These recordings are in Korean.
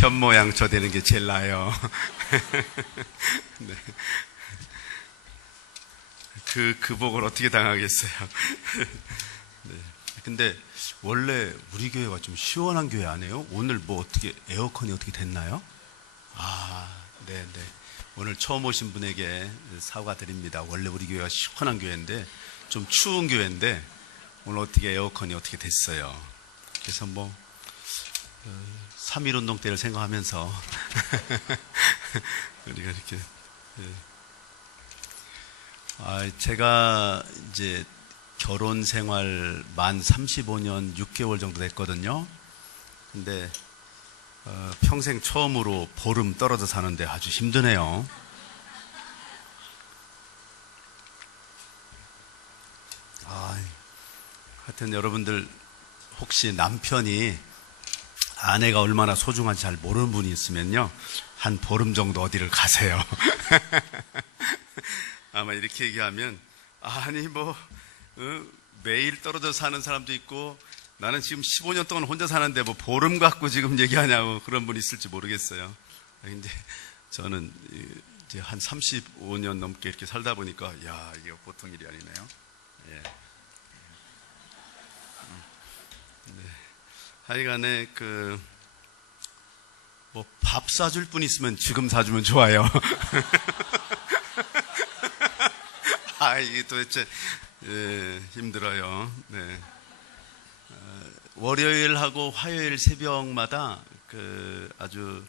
현 모양 저 되는 게 제일 나아요. 네. 그 복을 어떻게 당하겠어요. 네. 근데 원래 우리 교회가 좀 시원한 교회 아니에요? 오늘 뭐 어떻게 에어컨이 어떻게 됐나요? 네. 오늘 처음 오신 분에게 사과드립니다. 원래 우리 교회가 시원한 교회인데 좀 추운 교회인데 오늘 어떻게 에어컨이 어떻게 됐어요. 그래서 뭐 3.1 운동 때를 생각하면서 우리가 이렇게 제가 이제 결혼 생활 만 35년 6개월 정도 됐거든요. 근데 평생 처음으로 보름 떨어져 사는데 아주 힘드네요. 하여튼 여러분들 혹시 남편이 아내가 얼마나 소중한지 잘 모르는 분이 있으면요, 한 보름 정도 어디를 가세요. 아마 이렇게 얘기하면 매일 떨어져 사는 사람도 있고 나는 지금 15년 동안 혼자 사는데 뭐 보름 갖고 지금 얘기하냐고 그런 분이 있을지 모르겠어요. 근데 저는 이제 한 35년 넘게 이렇게 살다 보니까 이게 보통 일이 아니네요. 예. 네. 하여간에 뭐 밥 사줄 분 있으면 지금 사주면 좋아요. 이게 도대체 힘들어요. 네. 월요일하고 화요일 새벽마다 아주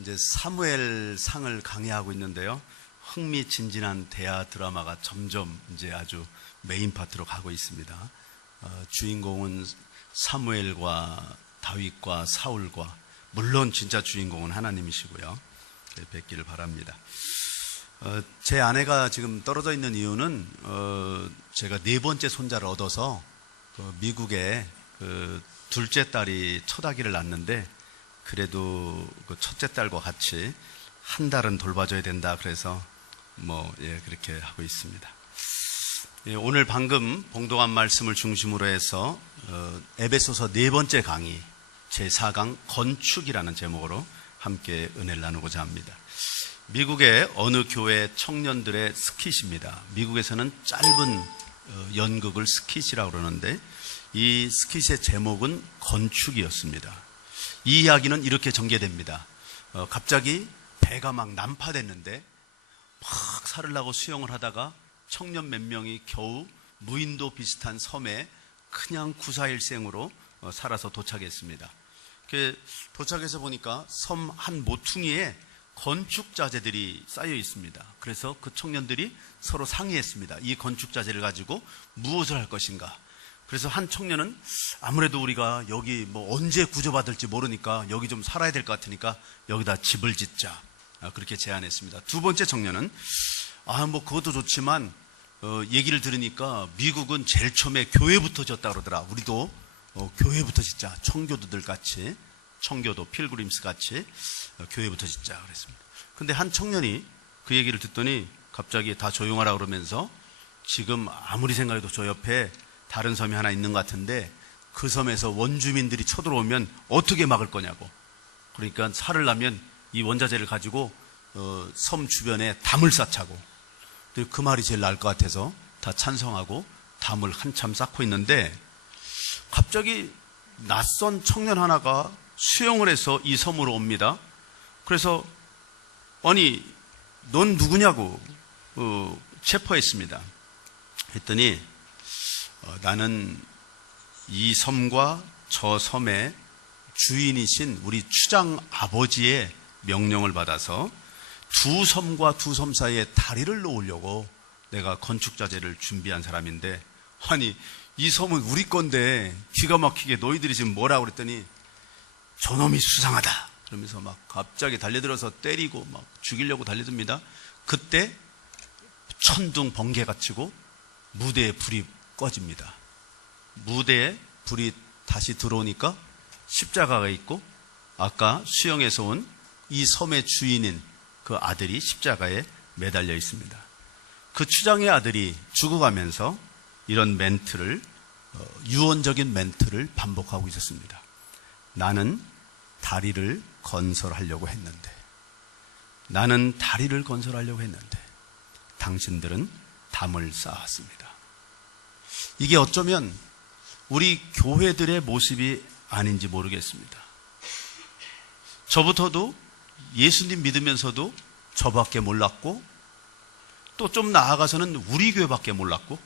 이제 사무엘 상을 강의하고 있는데요. 흥미진진한 대하 드라마가 점점 이제 아주 메인 파트로 가고 있습니다. 주인공은 사무엘과 다윗과 사울과, 물론 진짜 주인공은 하나님이시고요. 뵙기를 바랍니다. 제 아내가 지금 떨어져 있는 이유는 제가 4번째 손자를 얻어서 미국에 둘째 딸이 첫 아기를 낳았는데, 그래도 첫째 딸과 같이 한 달은 돌봐줘야 된다 그래서 그렇게 하고 있습니다. 오늘 방금 봉독한 말씀을 중심으로 해서 에베소서 4번째 강의 제4강 건축이라는 제목으로 함께 은혜를 나누고자 합니다. 미국의 어느 교회 청년들의 스킷입니다. 미국에서는 짧은 연극을 스킷이라고 그러는데 이 스킷의 제목은 건축이었습니다. 이 이야기는 이렇게 전개됩니다. 갑자기 배가 막 난파됐는데 막 살을 나고 수영을 하다가 청년 몇 명이 겨우 무인도 비슷한 섬에 그냥 구사일생으로 살아서 도착했습니다. 도착해서 보니까 섬 한 모퉁이에 건축 자재들이 쌓여 있습니다. 그래서 그 청년들이 서로 상의했습니다. 이 건축 자재를 가지고 무엇을 할 것인가. 그래서 한 청년은 아무래도 우리가 여기 언제 구조받을지 모르니까 여기 좀 살아야 될 것 같으니까 여기다 집을 짓자, 그렇게 제안했습니다. 두 번째 청년은 그것도 좋지만 얘기를 들으니까 미국은 제일 처음에 교회부터 짓다 그러더라. 우리도 교회부터 짓자. 청교도들 같이, 청교도 필그림스 같이 교회부터 짓자 그랬습니다. 근데 한 청년이 그 얘기를 듣더니 갑자기 다 조용하라 그러면서, 지금 아무리 생각해도 저 옆에 다른 섬이 하나 있는 것 같은데 그 섬에서 원주민들이 쳐들어오면 어떻게 막을 거냐고. 그러니까 살을 나면 이 원자재를 가지고 섬 주변에 담을 쌓자고. 그 말이 제일 나을 것 같아서 다 찬성하고 담을 한참 쌓고 있는데, 갑자기 낯선 청년 하나가 수영을 해서 이 섬으로 옵니다. 그래서 넌 누구냐고 체포했습니다. 했더니 나는 이 섬과 저 섬의 주인이신 우리 추장 아버지의 명령을 받아서 두 섬과 두 섬 사이에 다리를 놓으려고 내가 건축자재를 준비한 사람인데, 이 섬은 우리 건데 기가 막히게 너희들이 지금 뭐라고 그랬더니 저놈이 수상하다 그러면서 막 갑자기 달려들어서 때리고 막 죽이려고 달려듭니다. 그때 천둥 번개가 치고 무대에 불이 꺼집니다. 무대에 불이 다시 들어오니까 십자가가 있고 아까 수영에서 온 이 섬의 주인인 그 아들이 십자가에 매달려 있습니다. 그 추장의 아들이 죽어가면서 이런 멘트를, 유언적인 멘트를 반복하고 있었습니다. 나는 다리를 건설하려고 했는데, 나는 다리를 건설하려고 했는데 당신들은 담을 쌓았습니다. 이게 어쩌면 우리 교회들의 모습이 아닌지 모르겠습니다. 저부터도 예수님 믿으면서도 저밖에 몰랐고, 또 좀 나아가서는 우리 교회밖에 몰랐고,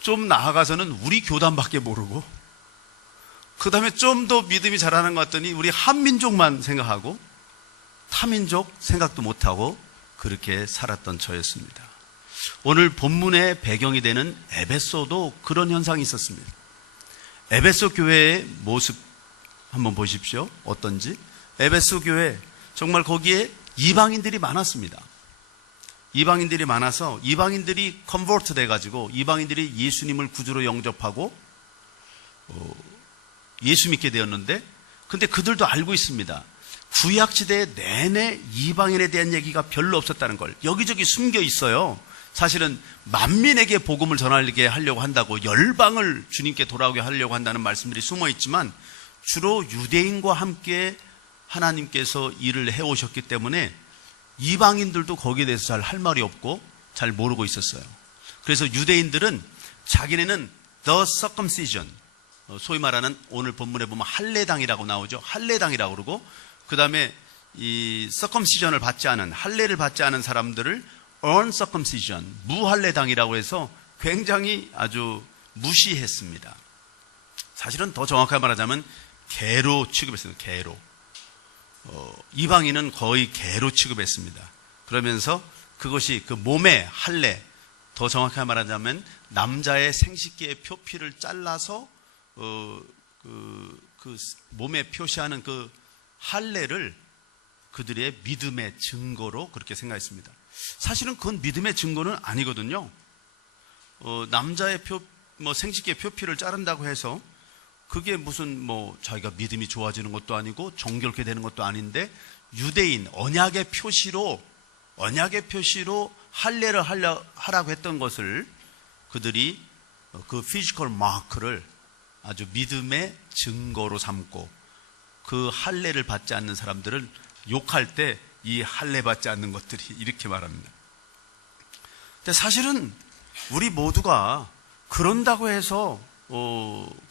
좀 나아가서는 우리 교단밖에 모르고, 그 다음에 좀 더 믿음이 자라는 것 같더니 우리 한민족만 생각하고 타민족 생각도 못하고 그렇게 살았던 저였습니다. 오늘 본문의 배경이 되는 에베소도 그런 현상이 있었습니다. 에베소 교회의 모습 한번 보십시오. 어떤지. 에베소 교회, 정말 거기에 이방인들이 많았습니다. 이방인들이 많아서 이방인들이 컨버트 돼가지고 이방인들이 예수님을 구주로 영접하고 예수 믿게 되었는데, 근데 그들도 알고 있습니다. 구약시대 내내 이방인에 대한 얘기가 별로 없었다는 걸. 여기저기 숨겨 있어요. 사실은 만민에게 복음을 전하게 하려고 한다고, 열방을 주님께 돌아오게 하려고 한다는 말씀들이 숨어 있지만 주로 유대인과 함께 하나님께서 일을 해오셨기 때문에 이방인들도 거기에 대해서 잘 할 말이 없고 잘 모르고 있었어요. 그래서 유대인들은 자기네는 the circumcision, 소위 말하는 오늘 본문에 보면 할례당이라고 나오죠. 할례당이라고 그러고, 그 다음에 이 circumcision을 받지 않은, 할례를 받지 않은 사람들을 uncircumcision, 무할례당이라고 해서 굉장히 아주 무시했습니다. 사실은 더 정확하게 말하자면 개로 취급했습니다. 개로. 이방인은 거의 개로 취급했습니다. 그러면서 그것이 그 몸의 할례, 더 정확하게 말하자면 남자의 생식기의 표피를 잘라서 그 몸에 표시하는 그 할례를 그들의 믿음의 증거로 그렇게 생각했습니다. 사실은 그건 믿음의 증거는 아니거든요. 남자의 생식기의 표피를 자른다고 해서 그게 무슨 자기가 믿음이 좋아지는 것도 아니고 정결케 되는 것도 아닌데, 유대인 언약의 표시로 할례를 하라고 했던 것을 그들이 그 피지컬 마크를 아주 믿음의 증거로 삼고, 그 할례를 받지 않는 사람들을 욕할 때 이 할례 받지 않는 것들이 이렇게 말합니다. 근데 사실은 우리 모두가 그런다고 해서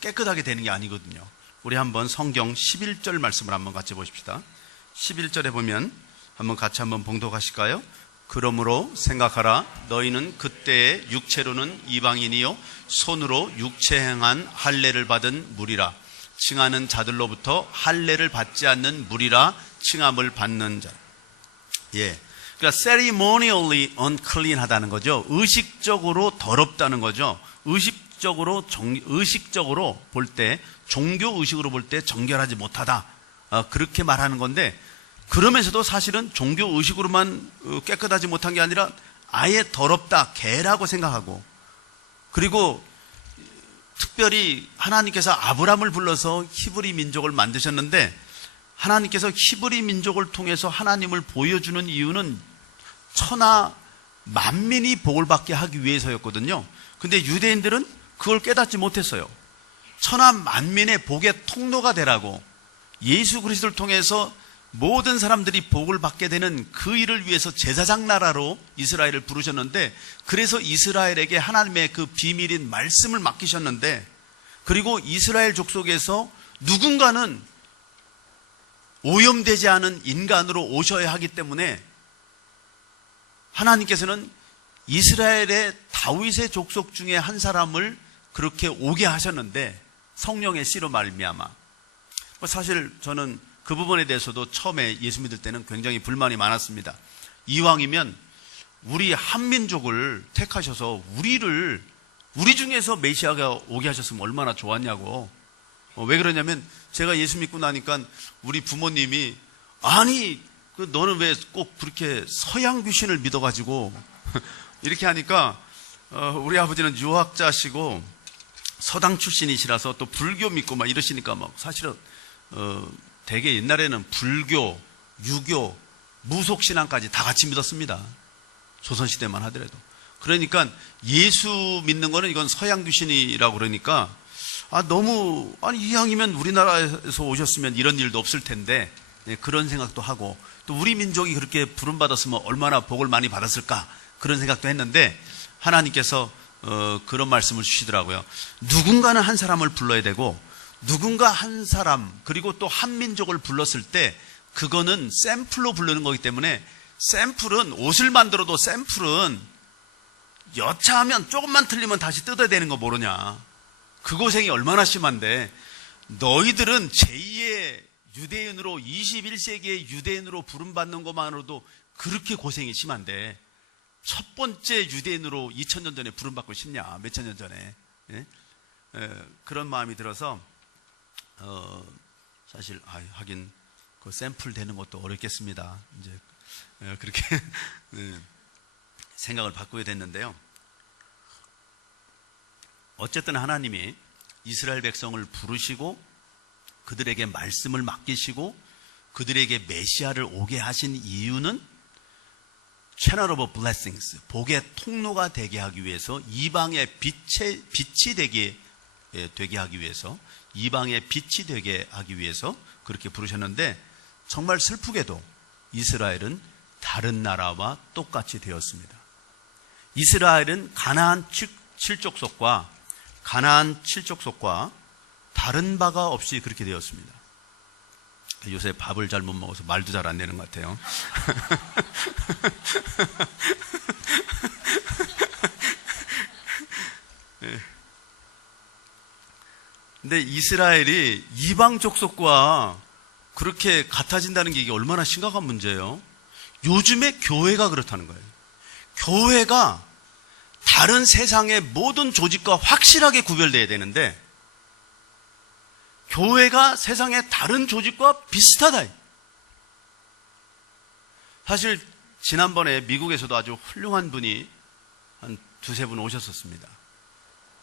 깨끗하게 되는 게 아니거든요. 우리 한번 성경 11절 말씀을 한번 같이 보십시다. 11절에 보면 같이 한번 봉독하실까요? 그러므로 생각하라. 너희는 그때의 육체로는 이방인이요 손으로 육체 행한 할례를 받은 무리라. 칭하는 자들로부터 할례를 받지 않는 무리라 칭함을 받는 자. 예. 그러니까 ceremonially unclean 하다는 거죠. 의식적으로 더럽다는 거죠. 의식적으로 볼 때, 종교 의식으로 볼 때 정결하지 못하다. 그렇게 말하는 건데, 그러면서도 사실은 종교 의식으로만 깨끗하지 못한 게 아니라 아예 더럽다, 개라고 생각하고, 그리고 특별히 하나님께서 아브람을 불러서 히브리 민족을 만드셨는데, 하나님께서 히브리 민족을 통해서 하나님을 보여주는 이유는 천하 만민이 복을 받게 하기 위해서였거든요. 근데 유대인들은 그걸 깨닫지 못했어요. 천하 만민의 복의 통로가 되라고, 예수 그리스도를 통해서 모든 사람들이 복을 받게 되는 그 일을 위해서 제사장 나라로 이스라엘을 부르셨는데, 그래서 이스라엘에게 하나님의 그 비밀인 말씀을 맡기셨는데, 그리고 이스라엘 족속에서 누군가는 오염되지 않은 인간으로 오셔야 하기 때문에 하나님께서는 이스라엘의 다윗의 족속 중에 한 사람을 그렇게 오게 하셨는데, 성령의 씨로 말미암아. 사실 저는 그 부분에 대해서도 처음에 예수 믿을 때는 굉장히 불만이 많았습니다. 이왕이면 우리 한민족을 택하셔서 우리 중에서 메시아가 오게 하셨으면 얼마나 좋았냐고. 왜 그러냐면 제가 예수 믿고 나니까 우리 부모님이, 아니 너는 왜 꼭 그렇게 서양 귀신을 믿어가지고 이렇게 하니까 우리 아버지는 유학자시고 서당 출신이시라서 또 불교 믿고 막 이러시니까 사실은 되게 옛날에는 불교, 유교, 무속신앙까지 다 같이 믿었습니다. 조선시대만 하더라도. 그러니까 예수 믿는 거는 이건 서양 귀신이라고 그러니까 너무, 이왕이면 우리나라에서 오셨으면 이런 일도 없을 텐데, 그런 생각도 하고, 또 우리 민족이 그렇게 부름받았으면 얼마나 복을 많이 받았을까, 그런 생각도 했는데, 하나님께서 그런 말씀을 주시더라고요. 누군가는 한 사람을 불러야 되고, 누군가 한 사람, 그리고 또 한 민족을 불렀을 때, 그거는 샘플로 부르는 거기 때문에, 샘플은, 옷을 만들어도 샘플은 여차하면 조금만 틀리면 다시 뜯어야 되는 거 모르냐. 그 고생이 얼마나 심한데, 너희들은 제2의 유대인으로, 21세기의 유대인으로 부름받는 것만으로도 그렇게 고생이 심한데, 첫 번째 유대인으로 2000년 전에 부름받고 싶냐, 몇천 년 전에. 예? 그런 마음이 들어서, 사실, 하긴, 그 샘플 되는 것도 어렵겠습니다. 이제, 그렇게, 생각을 바꾸게 됐는데요. 어쨌든 하나님이 이스라엘 백성을 부르시고 그들에게 말씀을 맡기시고 그들에게 메시아를 오게 하신 이유는 Channel of Blessings, 복의 통로가 되게 하기 위해서, 이방의 빛이 되게 하기 위해서, 이방의 빛이 되게 하기 위해서 그렇게 부르셨는데, 정말 슬프게도 이스라엘은 다른 나라와 똑같이 되었습니다. 이스라엘은 가나안 7족속과 다른 바가 없이 그렇게 되었습니다. 요새 밥을 잘 못 먹어서 말도 잘 안 되는 것 같아요. 근데 이스라엘이 이방 족속과 그렇게 같아진다는 게 이게 얼마나 심각한 문제예요. 요즘에 교회가 그렇다는 거예요. 교회가 다른 세상의 모든 조직과 확실하게 구별돼야 되는데, 교회가 세상의 다른 조직과 비슷하다. 사실 지난번에 미국에서도 아주 훌륭한 분이 한 두세 분 오셨었습니다.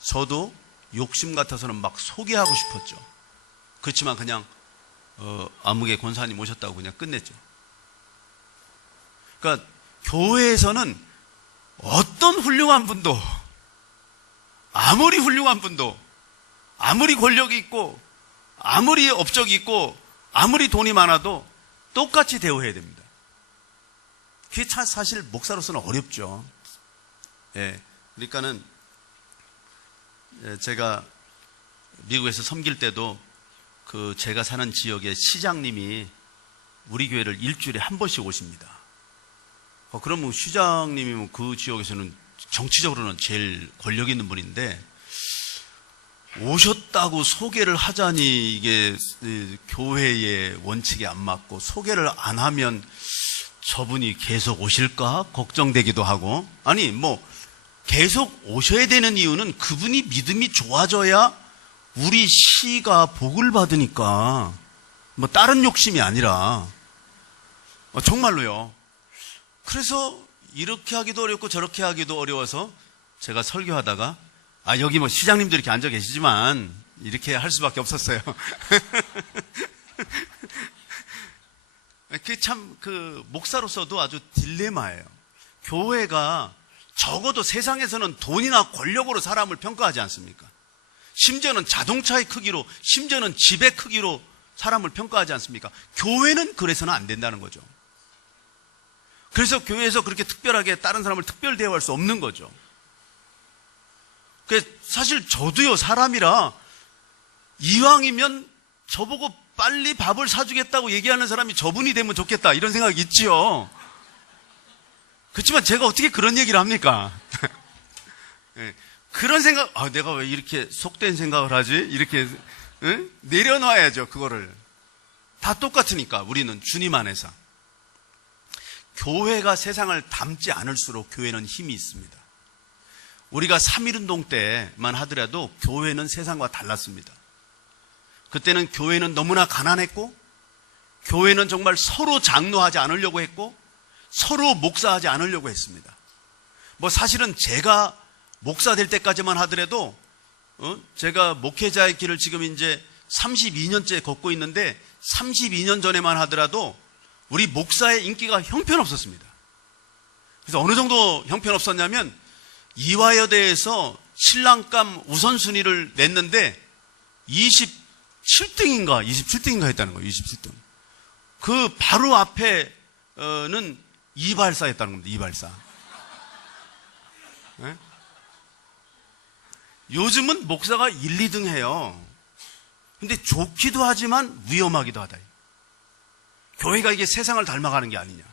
저도 욕심 같아서는 막 소개하고 싶었죠. 그렇지만 그냥 아무개 권사님 오셨다고 그냥 끝냈죠. 그러니까 교회에서는 어떤 훌륭한 분도, 아무리 훌륭한 분도, 아무리 권력이 있고, 아무리 업적이 있고, 아무리 돈이 많아도 똑같이 대우해야 됩니다. 그게 사실 목사로서는 어렵죠. 예, 그러니까는 제가 미국에서 섬길 때도 그 제가 사는 지역의 시장님이 우리 교회를 일주일에 한 번씩 오십니다. 그러면 시장님이면 그 지역에서는 정치적으로는 제일 권력 있는 분인데, 오셨다고 소개를 하자니 이게 교회의 원칙에 안 맞고, 소개를 안 하면 저분이 계속 오실까 걱정되기도 하고, 아니 계속 오셔야 되는 이유는 그분이 믿음이 좋아져야 우리 시가 복을 받으니까, 다른 욕심이 아니라, 정말로요. 그래서 이렇게 하기도 어렵고 저렇게 하기도 어려워서 제가 설교하다가, 여기 시장님도 이렇게 앉아 계시지만 이렇게 할 수밖에 없었어요. 그게 참 목사로서도 아주 딜레마예요. 교회가 적어도 세상에서는 돈이나 권력으로 사람을 평가하지 않습니까? 심지어는 자동차의 크기로, 심지어는 집의 크기로 사람을 평가하지 않습니까? 교회는 그래서는 안 된다는 거죠. 그래서 교회에서 그렇게 특별하게 다른 사람을 특별 대우할 수 없는 거죠. 사실 저도요, 사람이라 이왕이면 저보고 빨리 밥을 사주겠다고 얘기하는 사람이 저분이 되면 좋겠다, 이런 생각이 있지요. 그렇지만 제가 어떻게 그런 얘기를 합니까? 네, 그런 생각, 내가 왜 이렇게 속된 생각을 하지? 이렇게 내려놔야죠, 그거를. 다 똑같으니까, 우리는 주님 안에서. 교회가 세상을 담지 않을수록 교회는 힘이 있습니다. 우리가 3.1운동 때만 하더라도 교회는 세상과 달랐습니다. 그때는 교회는 너무나 가난했고, 교회는 정말 서로 장로하지 않으려고 했고, 서로 목사하지 않으려고 했습니다. 사실은 제가 목사 될 때까지만 하더라도, 제가 목회자의 길을 지금 이제 32년째 걷고 있는데, 32년 전에만 하더라도 우리 목사의 인기가 형편없었습니다. 그래서 어느 정도 형편없었냐면, 이화여대에서 신랑감 우선순위를 냈는데 27등인가 했다는 거예요. 27등. 그 바로 앞에는 이발사 했다는 겁니다. 이발사. 네? 요즘은 목사가 1, 2등 해요. 근데 좋기도 하지만 위험하기도 하다. 교회가 이게 세상을 닮아가는 게 아니냐.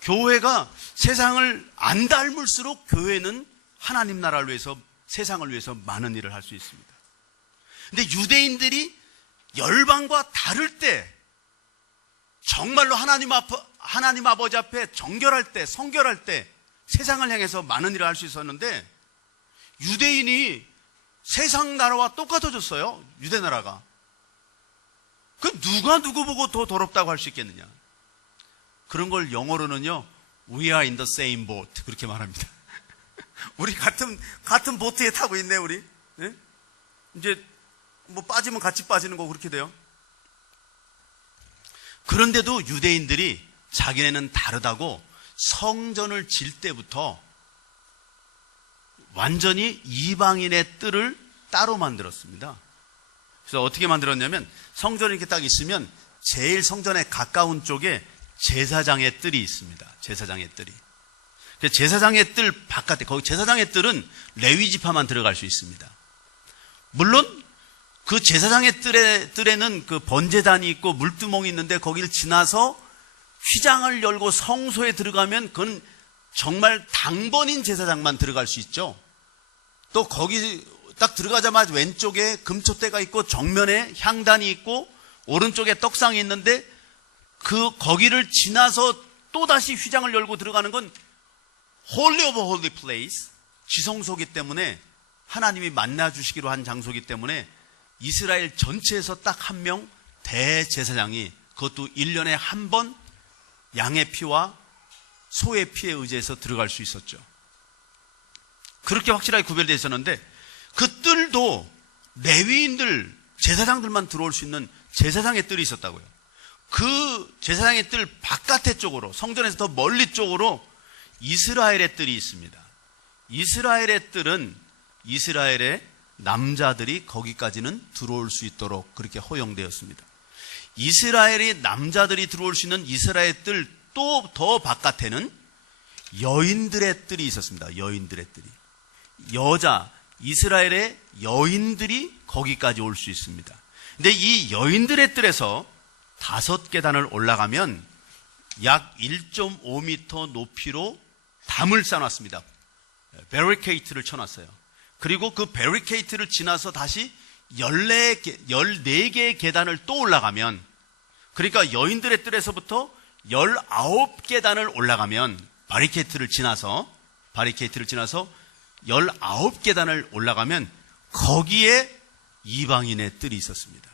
교회가 세상을 안 닮을수록 교회는 하나님 나라를 위해서, 세상을 위해서 많은 일을 할 수 있습니다. 근데 유대인들이 열방과 다를 때, 정말로 하나님 아버지 앞에 정결할 때, 성결할 때 세상을 향해서 많은 일을 할 수 있었는데, 유대인이 세상 나라와 똑같아졌어요. 유대 나라가. 그 누가 누구 보고 더 더럽다고 할 수 있겠느냐. 그런 걸 영어로는요, We are in the same boat, 그렇게 말합니다. 우리 같은 보트에 타고 있네, 우리. 네? 이제 뭐 빠지면 같이 빠지는 거, 그렇게 돼요. 그런데도 유대인들이 자기네는 다르다고 성전을 질 때부터 완전히 이방인의 뜰을 따로 만들었습니다. 그래서 어떻게 만들었냐면, 성전이 이렇게 딱 있으면 제일 성전에 가까운 쪽에 제사장의 뜰이 있습니다. 제사장의 뜰이. 그래서 제사장의 뜰 바깥에, 거기 제사장의 뜰은 레위 지파만 들어갈 수 있습니다. 물론 그 제사장의 뜰에는 그 번제단이 있고 물두멍이 있는데, 거기를 지나서 휘장을 열고 성소에 들어가면 그건 정말 당번인 제사장만 들어갈 수 있죠. 또 거기 딱 들어가자마자 왼쪽에 금초대가 있고 정면에 향단이 있고 오른쪽에 떡상이 있는데, 거기를 지나서 또다시 휘장을 열고 들어가는 건 Holy of Holy Place, 지성소기 때문에, 하나님이 만나주시기로 한 장소기 때문에 이스라엘 전체에서 딱 한 명 대제사장이, 그것도 1년에 한 번 양의 피와 소의 피에 의지해서 들어갈 수 있었죠. 그렇게 확실하게 구별되어 있었는데, 그 뜰도 레위인들, 제사장들만 들어올 수 있는 제사장의 뜰이 있었다고요. 그 제사장의 뜰 바깥의 쪽으로, 성전에서 더 멀리 쪽으로 이스라엘의 뜰이 있습니다. 이스라엘의 뜰은 이스라엘의 남자들이 거기까지는 들어올 수 있도록 그렇게 허용되었습니다. 이스라엘의 남자들이 들어올 수 있는 이스라엘 뜰 또 더 바깥에는 여인들의 뜰이 있었습니다. 여인들의 뜰이. 이스라엘의 여인들이 거기까지 올 수 있습니다. 근데 이 여인들의 뜰에서 5계단을 올라가면 약 1.5m 높이로 담을 쌓아놨습니다. 베리케이트를 쳐놨어요. 그리고 그 베리케이트를 지나서 다시 14개의 계단을 또 올라가면, 그러니까 여인들의 뜰에서부터 19계단을 올라가면, 바리케이트를 지나서 19계단을 올라가면 거기에 이방인의 뜰이 있었습니다.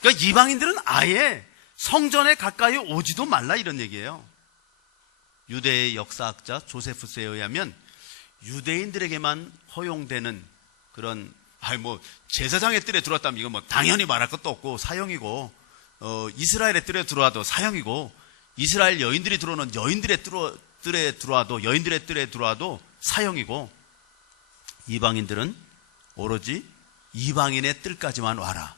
그러니까 이방인들은 아예 성전에 가까이 오지도 말라, 이런 얘기예요. 유대의 역사학자 조세푸스에 의하면 유대인들에게만 허용되는 그런, 제사장의 뜰에 들어왔다면 이건 뭐 당연히 말할 것도 없고 사형이고, 이스라엘의 뜰에 들어와도 사형이고, 이스라엘 여인들이 들어오는 여인들의 뜰에 들어와도 사형이고, 이방인들은 오로지 이방인의 뜰까지만 와라.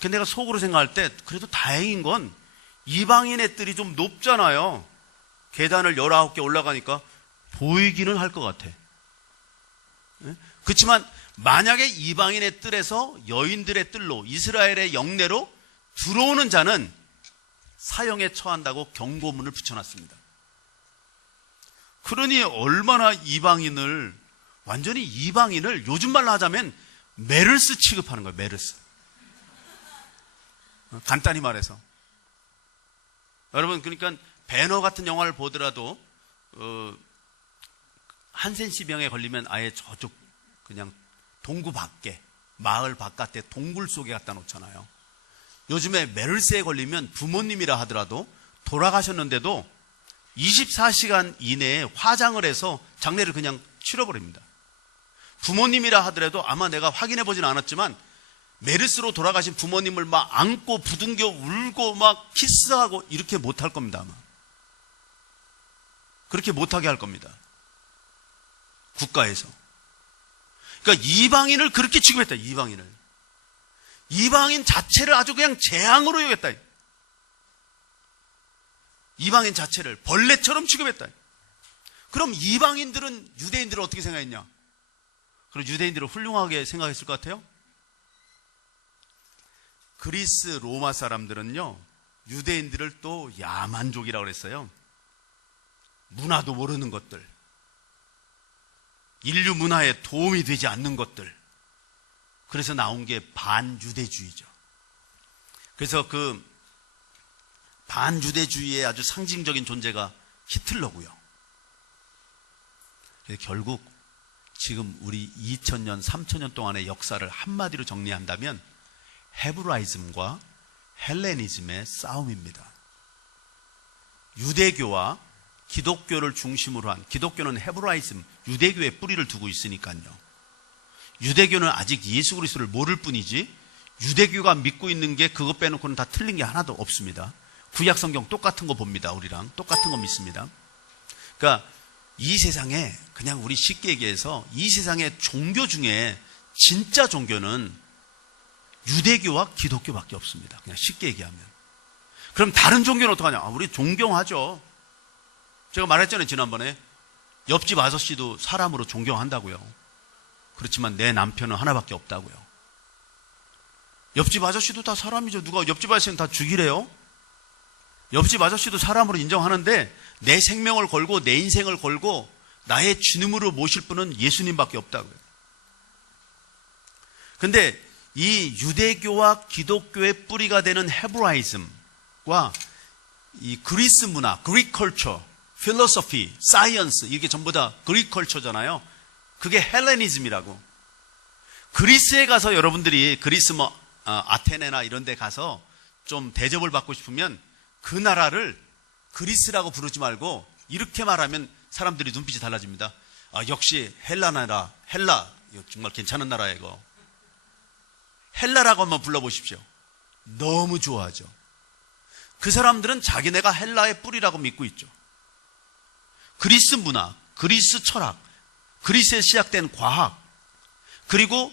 근데 내가 속으로 생각할 때 그래도 다행인 건 이방인의 뜰이 좀 높잖아요. 계단을 19개 올라가니까 보이기는 할 것 같아. 그렇지만 만약에 이방인의 뜰에서 여인들의 뜰로, 이스라엘의 영내로 들어오는 자는 사형에 처한다고 경고문을 붙여놨습니다. 그러니 얼마나 완전히 이방인을 요즘 말로 하자면 메르스 취급하는 거예요. 메르스. 간단히 말해서. 여러분, 그러니까 배너 같은 영화를 보더라도 한센시병에 걸리면 아예 저쪽 그냥 동구 밖에, 마을 바깥에 동굴 속에 갖다 놓잖아요. 요즘에 메르스에 걸리면 부모님이라 하더라도 돌아가셨는데도 24시간 이내에 화장을 해서 장례를 그냥 치러버립니다. 부모님이라 하더라도 아마 내가 확인해 보진 않았지만 메르스로 돌아가신 부모님을 막 안고 부둥겨 울고 막 키스하고 이렇게 못할 겁니다. 아마 그렇게 못하게 할 겁니다. 국가에서. 그러니까 이방인을 그렇게 취급했다. 이방인 자체를 아주 그냥 재앙으로 여겼다. 이방인 자체를 벌레처럼 취급했다. 그럼 이방인들은 유대인들을 어떻게 생각했냐? 그럼 유대인들을 훌륭하게 생각했을 것 같아요? 그리스 로마 사람들은요, 유대인들을 또 야만족이라고 그랬어요. 문화도 모르는 것들, 인류 문화에 도움이 되지 않는 것들. 그래서 나온 게 반유대주의죠. 그래서 그 반유대주의의 아주 상징적인 존재가 히틀러고요. 결국 지금 우리 2000년, 3000년 동안의 역사를 한마디로 정리한다면 헤브라이즘과 헬레니즘의 싸움입니다. 유대교와 기독교를 중심으로 한, 기독교는 헤브라이즘, 유대교의 뿌리를 두고 있으니까요. 유대교는 아직 예수 그리스도를 모를 뿐이지 유대교가 믿고 있는 게 그것 빼놓고는 다 틀린 게 하나도 없습니다. 구약 성경 똑같은 거 봅니다. 우리랑 똑같은 거 믿습니다. 그러니까 이 세상에, 그냥 우리 쉽게 얘기해서 이 세상의 종교 중에 진짜 종교는 유대교와 기독교밖에 없습니다. 그냥 쉽게 얘기하면. 그럼 다른 종교는 어떡하냐? 우리 존경하죠. 제가 말했잖아요, 지난번에. 옆집 아저씨도 사람으로 존경한다고요. 그렇지만 내 남편은 하나밖에 없다고요. 옆집 아저씨도 다 사람이죠. 누가 옆집 아저씨는 다 죽이래요? 옆집 아저씨도 사람으로 인정하는데 내 생명을 걸고 내 인생을 걸고 나의 주님으로 모실 분은 예수님밖에 없다고요. 근데 이 유대교와 기독교의 뿌리가 되는 헤브라이즘과 이 그리스 문화, 그릭 컬처, 필로소피, 사이언스, 이게 전부 다 그릭 컬처잖아요. 그게 헬레니즘이라고. 그리스에 가서 여러분들이 그리스 아테네나 이런 데 가서 좀 대접을 받고 싶으면 그 나라를 그리스라고 부르지 말고 이렇게 말하면 사람들이 눈빛이 달라집니다. 역시 헬라 나라, 헬라, 이거 정말 괜찮은 나라야 이거. 헬라라고 한번 불러보십시오. 너무 좋아하죠. 그 사람들은 자기네가 헬라의 뿌리라고 믿고 있죠. 그리스 문화, 그리스 철학, 그리스에 시작된 과학, 그리고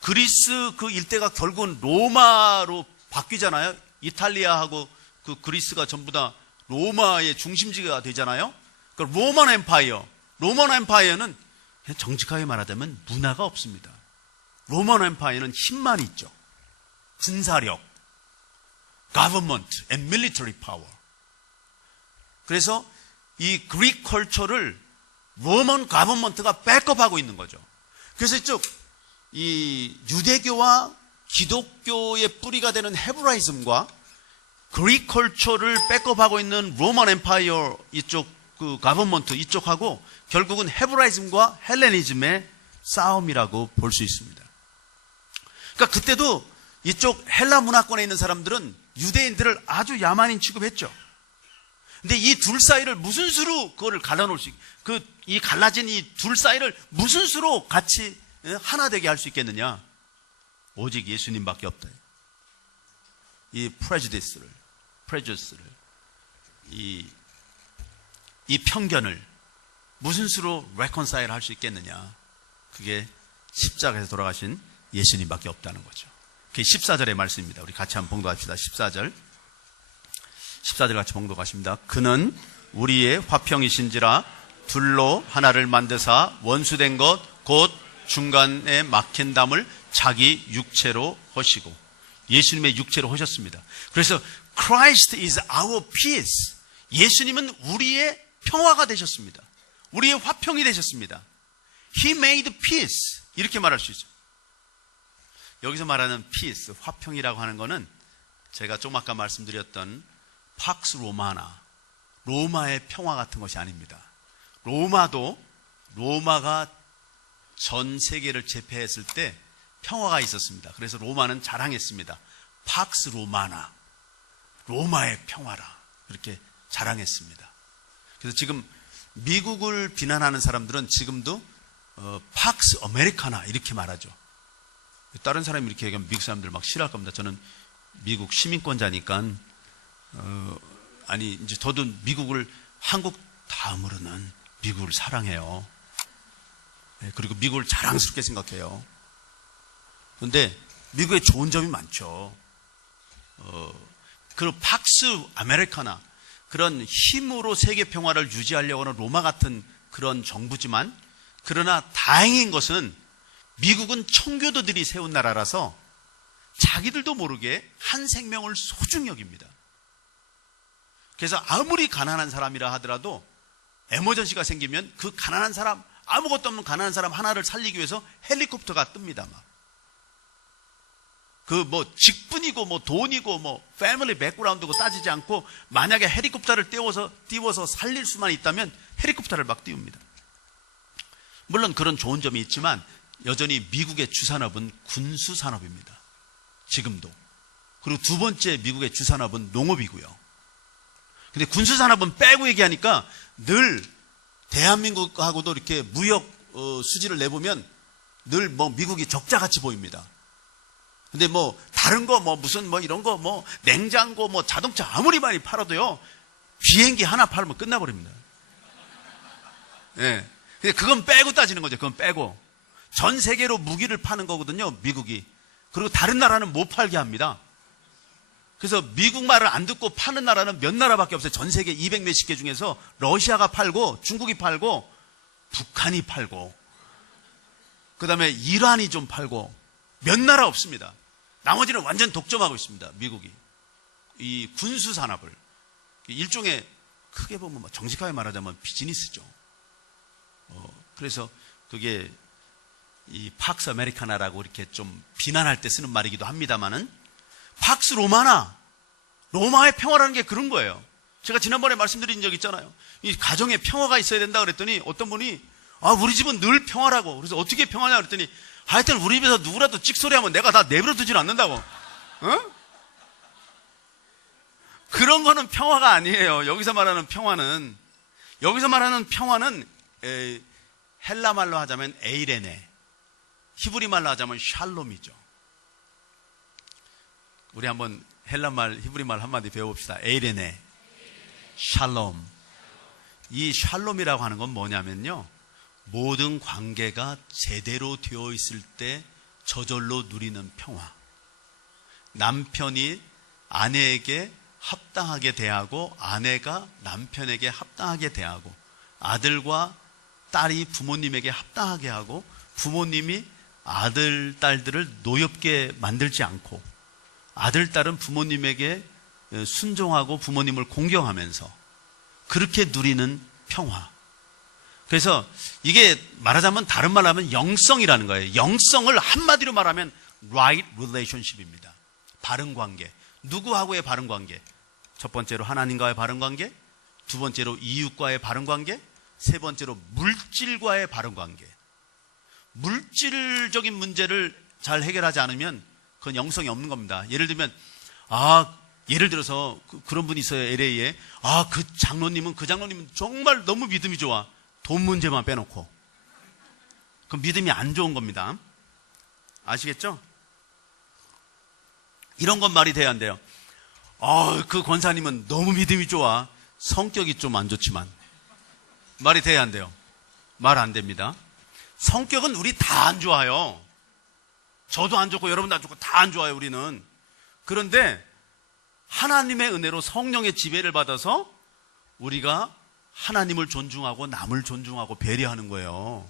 그리스 그 일대가 결국은 로마로 바뀌잖아요. 이탈리아하고 그 그리스가 전부 다 로마의 중심지가 되잖아요. 그 로만 엠파이어, 로만 엠파이어는 정직하게 말하자면 문화가 없습니다. 로만 엠파이어는 힘만 있죠. 군사력, government and military power. 그래서 이 그릭 컬처를 로만 가버먼트가 백업하고 있는 거죠. 그래서 이쪽 이 유대교와 기독교의 뿌리가 되는 헤브라이즘과 그릭 컬처를 백업하고 있는 로만 엠파이어 이쪽 그 가버먼트 이쪽하고 결국은 헤브라이즘과 헬레니즘의 싸움이라고 볼 수 있습니다. 그러니까 그때도 이쪽 헬라 문화권에 있는 사람들은 유대인들을 아주 야만인 취급했죠. 근데 이 둘 사이를 무슨 수로 그거를 갈라놓을 수, 이 갈라진 이 둘 사이를 무슨 수로 같이 하나 되게 할 수 있겠느냐? 오직 예수님밖에 없다. 이 프레주디스를, 이 편견을 무슨 수로 레컨사일 할 수 있겠느냐? 그게 십자가에서 돌아가신 예수님밖에 없다는 거죠. 그게 14절의 말씀입니다. 우리 같이 한번 봉독합시다. 14절 같이 봉독하십니다. 그는 우리의 화평이신지라 둘로 하나를 만드사 원수된 것 곧 중간에 막힌 담을 자기 육체로 하시고, 예수님의 육체로 하셨습니다. 그래서 Christ is our peace. 예수님은 우리의 평화가 되셨습니다. 우리의 화평이 되셨습니다. He made peace. 이렇게 말할 수 있죠. 여기서 말하는 peace, 화평이라고 하는 것은 제가 좀 아까 말씀드렸던 팍스 로마나, 로마의 평화 같은 것이 아닙니다. 로마가 전 세계를 제패했을 때 평화가 있었습니다. 그래서 로마는 자랑했습니다. 팍스 로마나, 로마의 평화라, 그렇게 자랑했습니다. 그래서 지금 미국을 비난하는 사람들은 지금도 팍스 아메리카나 이렇게 말하죠. 다른 사람이 이렇게 얘기하면 미국 사람들 막 싫어할 겁니다. 저는 미국 시민권자니까 이제 저도 한국 다음으로는 미국을 사랑해요. 그리고 미국을 자랑스럽게 생각해요. 그런데 미국에 좋은 점이 많죠. 그리고 팍스 아메리카나, 그런 힘으로 세계 평화를 유지하려고 하는 로마 같은 그런 정부지만, 그러나 다행인 것은 미국은 청교도들이 세운 나라라서 자기들도 모르게 한 생명을 소중히 여깁니다. 그래서 아무리 가난한 사람이라 하더라도 에머전시가 생기면 그 가난한 사람, 아무것도 없는 가난한 사람 하나를 살리기 위해서 헬리콥터가 뜹니다. 막. 그 뭐 직분이고 뭐 돈이고 뭐 패밀리 백그라운드고 따지지 않고, 만약에 헬리콥터를 띄워서 살릴 수만 있다면 헬리콥터를 막 띄웁니다. 물론 그런 좋은 점이 있지만 여전히 미국의 주산업은 군수산업입니다. 지금도. 그리고 두 번째 미국의 주산업은 농업이고요. 근데 군수산업은 빼고 얘기하니까 늘 대한민국하고도 이렇게 무역 수지를 내보면 늘 뭐 미국이 적자같이 보입니다. 근데 뭐 다른 거 뭐 무슨 뭐 이런 거 뭐 냉장고 뭐 자동차 아무리 많이 팔아도요, 비행기 하나 팔면 끝나버립니다. 예. 근데 그건 빼고 따지는 거죠. 그건 빼고. 전 세계로 무기를 파는 거거든요, 미국이. 그리고 다른 나라는 못 팔게 합니다. 그래서 미국 말을 안 듣고 파는 나라는 몇 나라밖에 없어요. 전 세계 200 몇십 개 중에서 러시아가 팔고, 중국이 팔고, 북한이 팔고, 그 다음에 이란이 좀 팔고, 몇 나라 없습니다. 나머지는 완전 독점하고 있습니다, 미국이. 이 군수산업을. 일종의 크게 보면 정직하게 말하자면 비즈니스죠. 그래서 그게 이 팍스 아메리카나라고 이렇게 좀 비난할 때 쓰는 말이기도 합니다만은, 팍스 로마나, 로마의 평화라는 게 그런 거예요. 제가 지난번에 말씀드린 적 있잖아요. 이 가정에 평화가 있어야 된다 그랬더니 어떤 분이, 우리 집은 늘 평화라고. 그래서 어떻게 평화냐 그랬더니, 하여튼 우리 집에서 누구라도 찍소리하면 내가 다 내버려 두질 않는다고. 그런 거는 평화가 아니에요. 여기서 말하는 평화는 헬라 말로 하자면 에이레네, 히브리 말로 하자면 샬롬이죠. 우리 한번 헬라 말, 히브리 말 한마디 배워봅시다. 에이레네, 샬롬. 이 샬롬이라고 하는 건 뭐냐면요, 모든 관계가 제대로 되어 있을 때 저절로 누리는 평화. 남편이 아내에게 합당하게 대하고, 아내가 남편에게 합당하게 대하고, 아들과 딸이 부모님에게 합당하게 하고, 부모님이 아들, 딸들을 노엽게 만들지 않고, 아들, 딸은 부모님에게 순종하고 부모님을 공경하면서 그렇게 누리는 평화. 그래서 이게 말하자면, 다른 말로 하면 영성이라는 거예요. 영성을 한마디로 말하면 right relationship입니다. 바른 관계. 누구하고의 바른 관계? 첫 번째로 하나님과의 바른 관계, 두 번째로 이웃과의 바른 관계, 세 번째로 물질과의 바른 관계. 물질적인 문제를 잘 해결하지 않으면 그건 영성이 없는 겁니다. 예를 들면, 예를 들어서 그런 분이 있어요, LA에. 그 장로님은 정말 너무 믿음이 좋아. 돈 문제만 빼놓고. 그럼 믿음이 안 좋은 겁니다. 아시겠죠? 이런 건 말이 돼야 한대요. 그 권사님은 너무 믿음이 좋아. 성격이 좀 안 좋지만. 말이 돼야 한대요. 말 안 됩니다. 성격은 우리 다 안 좋아요. 저도 안 좋고 여러분도 안 좋고 다 안 좋아요, 우리는. 그런데 하나님의 은혜로 성령의 지배를 받아서 우리가 하나님을 존중하고 남을 존중하고 배려하는 거예요.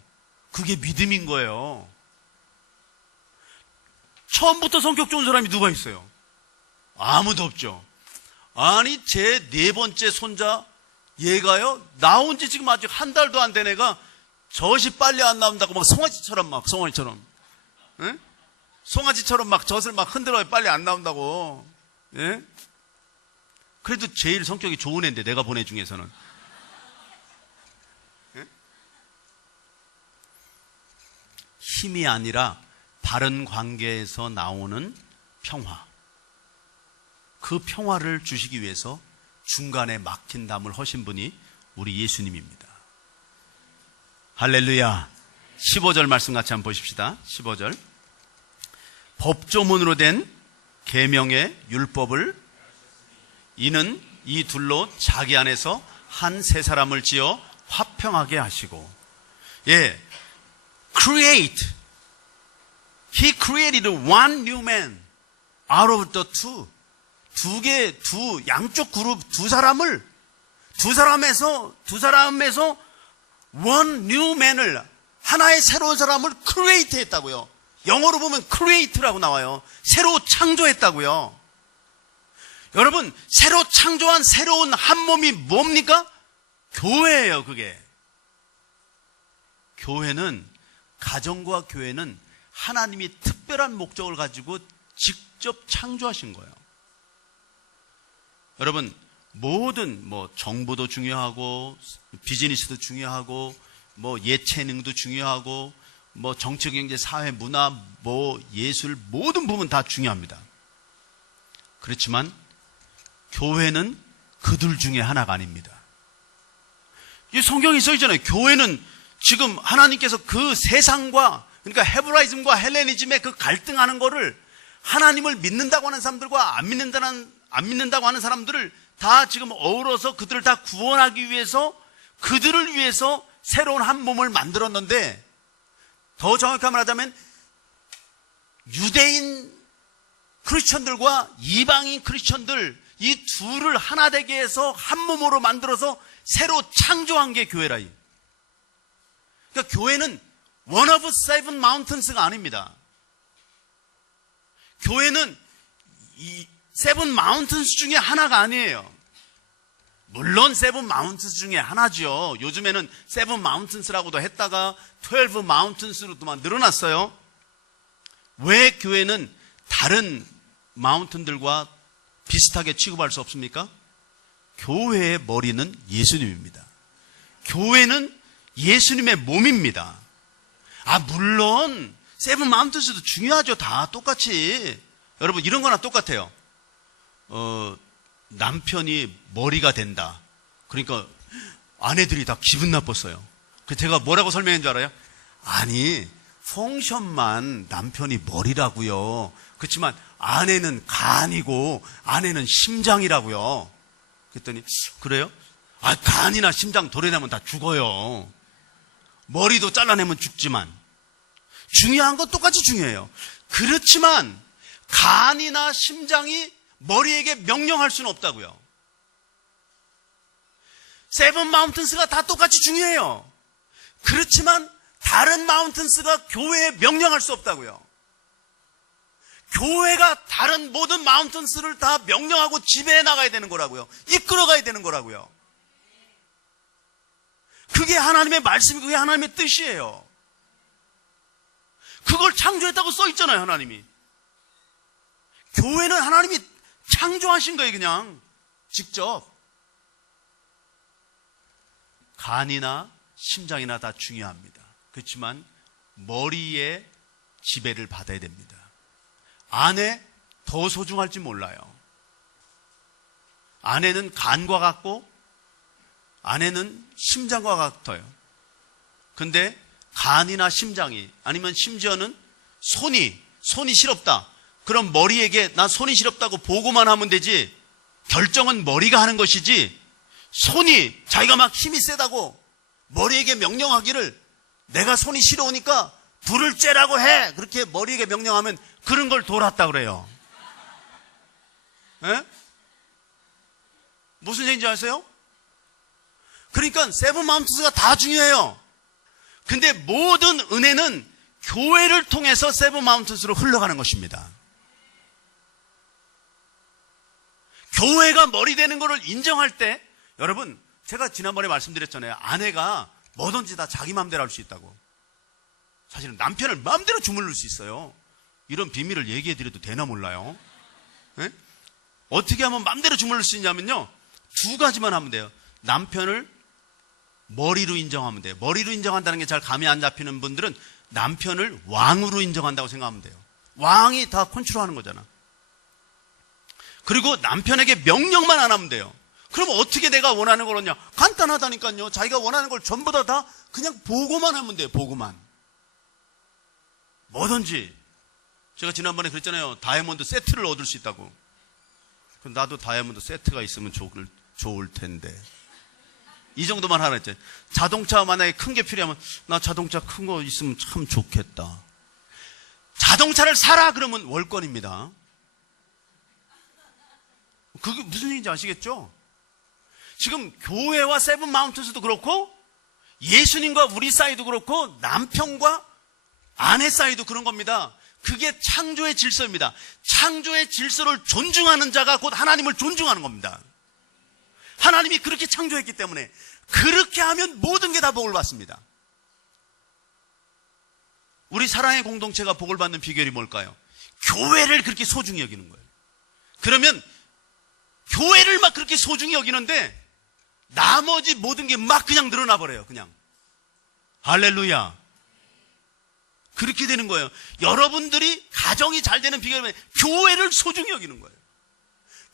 그게 믿음인 거예요. 처음부터 성격 좋은 사람이 누가 있어요? 아무도 없죠. 아니, 제 네 번째 손자 얘가요, 나온 지 지금 아직 한 달도 안 된 애가 젖이 빨리 안 나온다고 막 송아지처럼 예? 송아지처럼 막 젖을 막 흔들어요. 빨리 안 나온다고. 예? 그래도 제일 성격이 좋은 애인데, 내가 본 애 중에서는. 예? 힘이 아니라 바른 관계에서 나오는 평화. 그 평화를 주시기 위해서 중간에 막힌 담을 허신 분이 우리 예수님입니다. 할렐루야. 15절 말씀 같이 한번 보십시다. 15절. 법조문으로 된 계명의 율법을 이는 이 둘로 자기 안에서 한 세 사람을 지어 화평하게 하시고. create. He created one new man out of the two. 양쪽 그룹 두 사람에서 one new man을, 하나의 새로운 사람을 create 했다고요. 영어로 보면 create라고 나와요. 새로 창조했다고요. 여러분, 새로 창조한 새로운 한 몸이 뭡니까? 교회예요, 그게. 가정과 교회는 하나님이 특별한 목적을 가지고 직접 창조하신 거예요. 여러분, 모든 정보도 중요하고 비즈니스도 중요하고 예체능도 중요하고 정치, 경제, 사회, 문화, 예술 모든 부분 다 중요합니다. 그렇지만 교회는 그들 중에 하나가 아닙니다. 이 성경에 써 있잖아요. 교회는 지금 하나님께서 그 세상과, 그러니까 헤브라이즘과 헬레니즘의 그 갈등하는 거를 하나님을 믿는다고 하는 사람들과 안 믿는다고 하는 사람들을 다 지금 어우러서 그들을 다 구원하기 위해서, 그들을 위해서 새로운 한 몸을 만들었는데, 더 정확하게 말하자면 유대인 크리스천들과 이방인 크리스천들, 이 둘을 하나 되게 해서 한 몸으로 만들어서 새로 창조한 게 교회라. 그러니까 교회는 one of seven mountains가 아닙니다. 교회는 이 seven mountains 중에 하나가 아니에요. 물론 seven mountains 중에 하나죠. 요즘에는 seven mountains라고도 했다가 12 mountains로도만 늘어났어요. 왜 교회는 다른 마운틴들과 비슷하게 취급할 수 없습니까? 교회의 머리는 예수님입니다. 교회는 예수님의 몸입니다. 물론 세븐 마운틴스도 중요하죠. 다 똑같이. 여러분, 이런 거나 똑같아요. 남편이 머리가 된다. 그러니까 아내들이 다 기분 나빴어요. 그래서 제가 뭐라고 설명한 줄 알아요? 아니, 펑션만 남편이 머리라고요. 그렇지만 아내는 간이고 아내는 심장이라고요. 그랬더니 그래요? 간이나 심장 도려내면 다 죽어요. 머리도 잘라내면 죽지만. 중요한 건 똑같이 중요해요. 그렇지만 간이나 심장이 머리에게 명령할 수는 없다고요. 세븐 마운틴스가 다 똑같이 중요해요. 그렇지만 다른 마운틴스가 교회에 명령할 수 없다고요. 교회가 다른 모든 마운틴스를 다 명령하고 지배해 나가야 되는 거라고요. 이끌어가야 되는 거라고요. 그게 하나님의 말씀이고 그게 하나님의 뜻이에요. 그걸 창조했다고 써 있잖아요, 하나님이. 교회는 하나님이 창조하신 거예요, 그냥. 직접. 간이나 심장이나 다 중요합니다. 그렇지만 머리의 지배를 받아야 됩니다. 아내 더 소중할지 몰라요. 아내는 간과 같고 아내는 심장과 같아요. 근데 간이나 심장이, 아니면 심지어는 손이 시렵다. 그럼 머리에게 나 손이 시렵다고 보고만 하면 되지, 결정은 머리가 하는 것이지, 손이 자기가 막 힘이 세다고 머리에게 명령하기를 내가 손이 시려우니까 불을 쬐라고 해, 그렇게 머리에게 명령하면 그런 걸 돌았다 그래요. 에? 무슨 얘기인지 아세요? 그러니까 세븐 마운틴스가 다 중요해요. 근데 모든 은혜는 교회를 통해서 세븐 마운틴스로 흘러가는 것입니다. 교회가 머리 되는 것을 인정할 때, 여러분, 제가 지난번에 말씀드렸잖아요. 아내가 뭐든지 다 자기 마음대로 할 수 있다고. 사실은 남편을 마음대로 주물를 수 있어요. 이런 비밀을 얘기해 드려도 되나 몰라요. 네? 어떻게 하면 마음대로 주물를 수 있냐면요, 두 가지만 하면 돼요. 남편을 머리로 인정하면 돼요. 머리로 인정한다는 게 잘 감이 안 잡히는 분들은 남편을 왕으로 인정한다고 생각하면 돼요. 왕이 다 컨트롤하는 거잖아. 그리고 남편에게 명령만 안 하면 돼요. 그럼 어떻게 내가 원하는 걸 하냐? 간단하다니까요. 자기가 원하는 걸 전부 다 그냥 보고만 하면 돼요. 보고만. 뭐든지. 제가 지난번에 그랬잖아요. 다이아몬드 세트를 얻을 수 있다고. 그럼 나도 다이아몬드 세트가 있으면 좋을 텐데. 이 정도만 하라 했죠. 자동차 만약에 큰 게 필요하면 나 자동차 큰 거 있으면 참 좋겠다. 자동차를 사라 그러면 월권입니다. 그게 무슨 얘기인지 아시겠죠? 지금 교회와 세븐 마운틴스도 그렇고 예수님과 우리 사이도 그렇고 남편과 아내 사이도 그런 겁니다. 그게 창조의 질서입니다. 창조의 질서를 존중하는 자가 곧 하나님을 존중하는 겁니다. 하나님이 그렇게 창조했기 때문에 그렇게 하면 모든 게 다 복을 받습니다. 우리 사랑의 공동체가 복을 받는 비결이 뭘까요? 교회를 그렇게 소중히 여기는 거예요. 그러면 교회를 막 그렇게 소중히 여기는데 나머지 모든 게 막 그냥 늘어나 버려요. 그냥 할렐루야. 그렇게 되는 거예요. 여러분들이 가정이 잘 되는 비결은 교회를 소중히 여기는 거예요.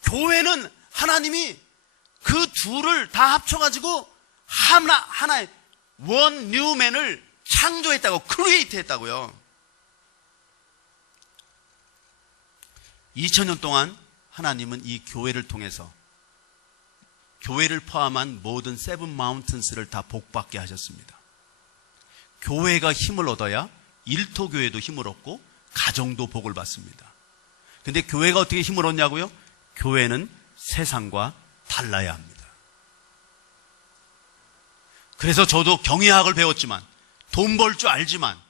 교회는 하나님이 그 둘을 다 합쳐가지고 하나의 원 뉴맨을 창조했다고, 크리에이트 했다고요. 2000년 동안 하나님은 이 교회를 통해서 교회를 포함한 모든 세븐 마운틴스를 다 복받게 하셨습니다. 교회가 힘을 얻어야 일터교회도 힘을 얻고 가정도 복을 받습니다. 근데 교회가 어떻게 힘을 얻냐고요? 교회는 세상과 달라야 합니다. 그래서 저도 경영학을 배웠지만, 돈 벌 줄 알지만,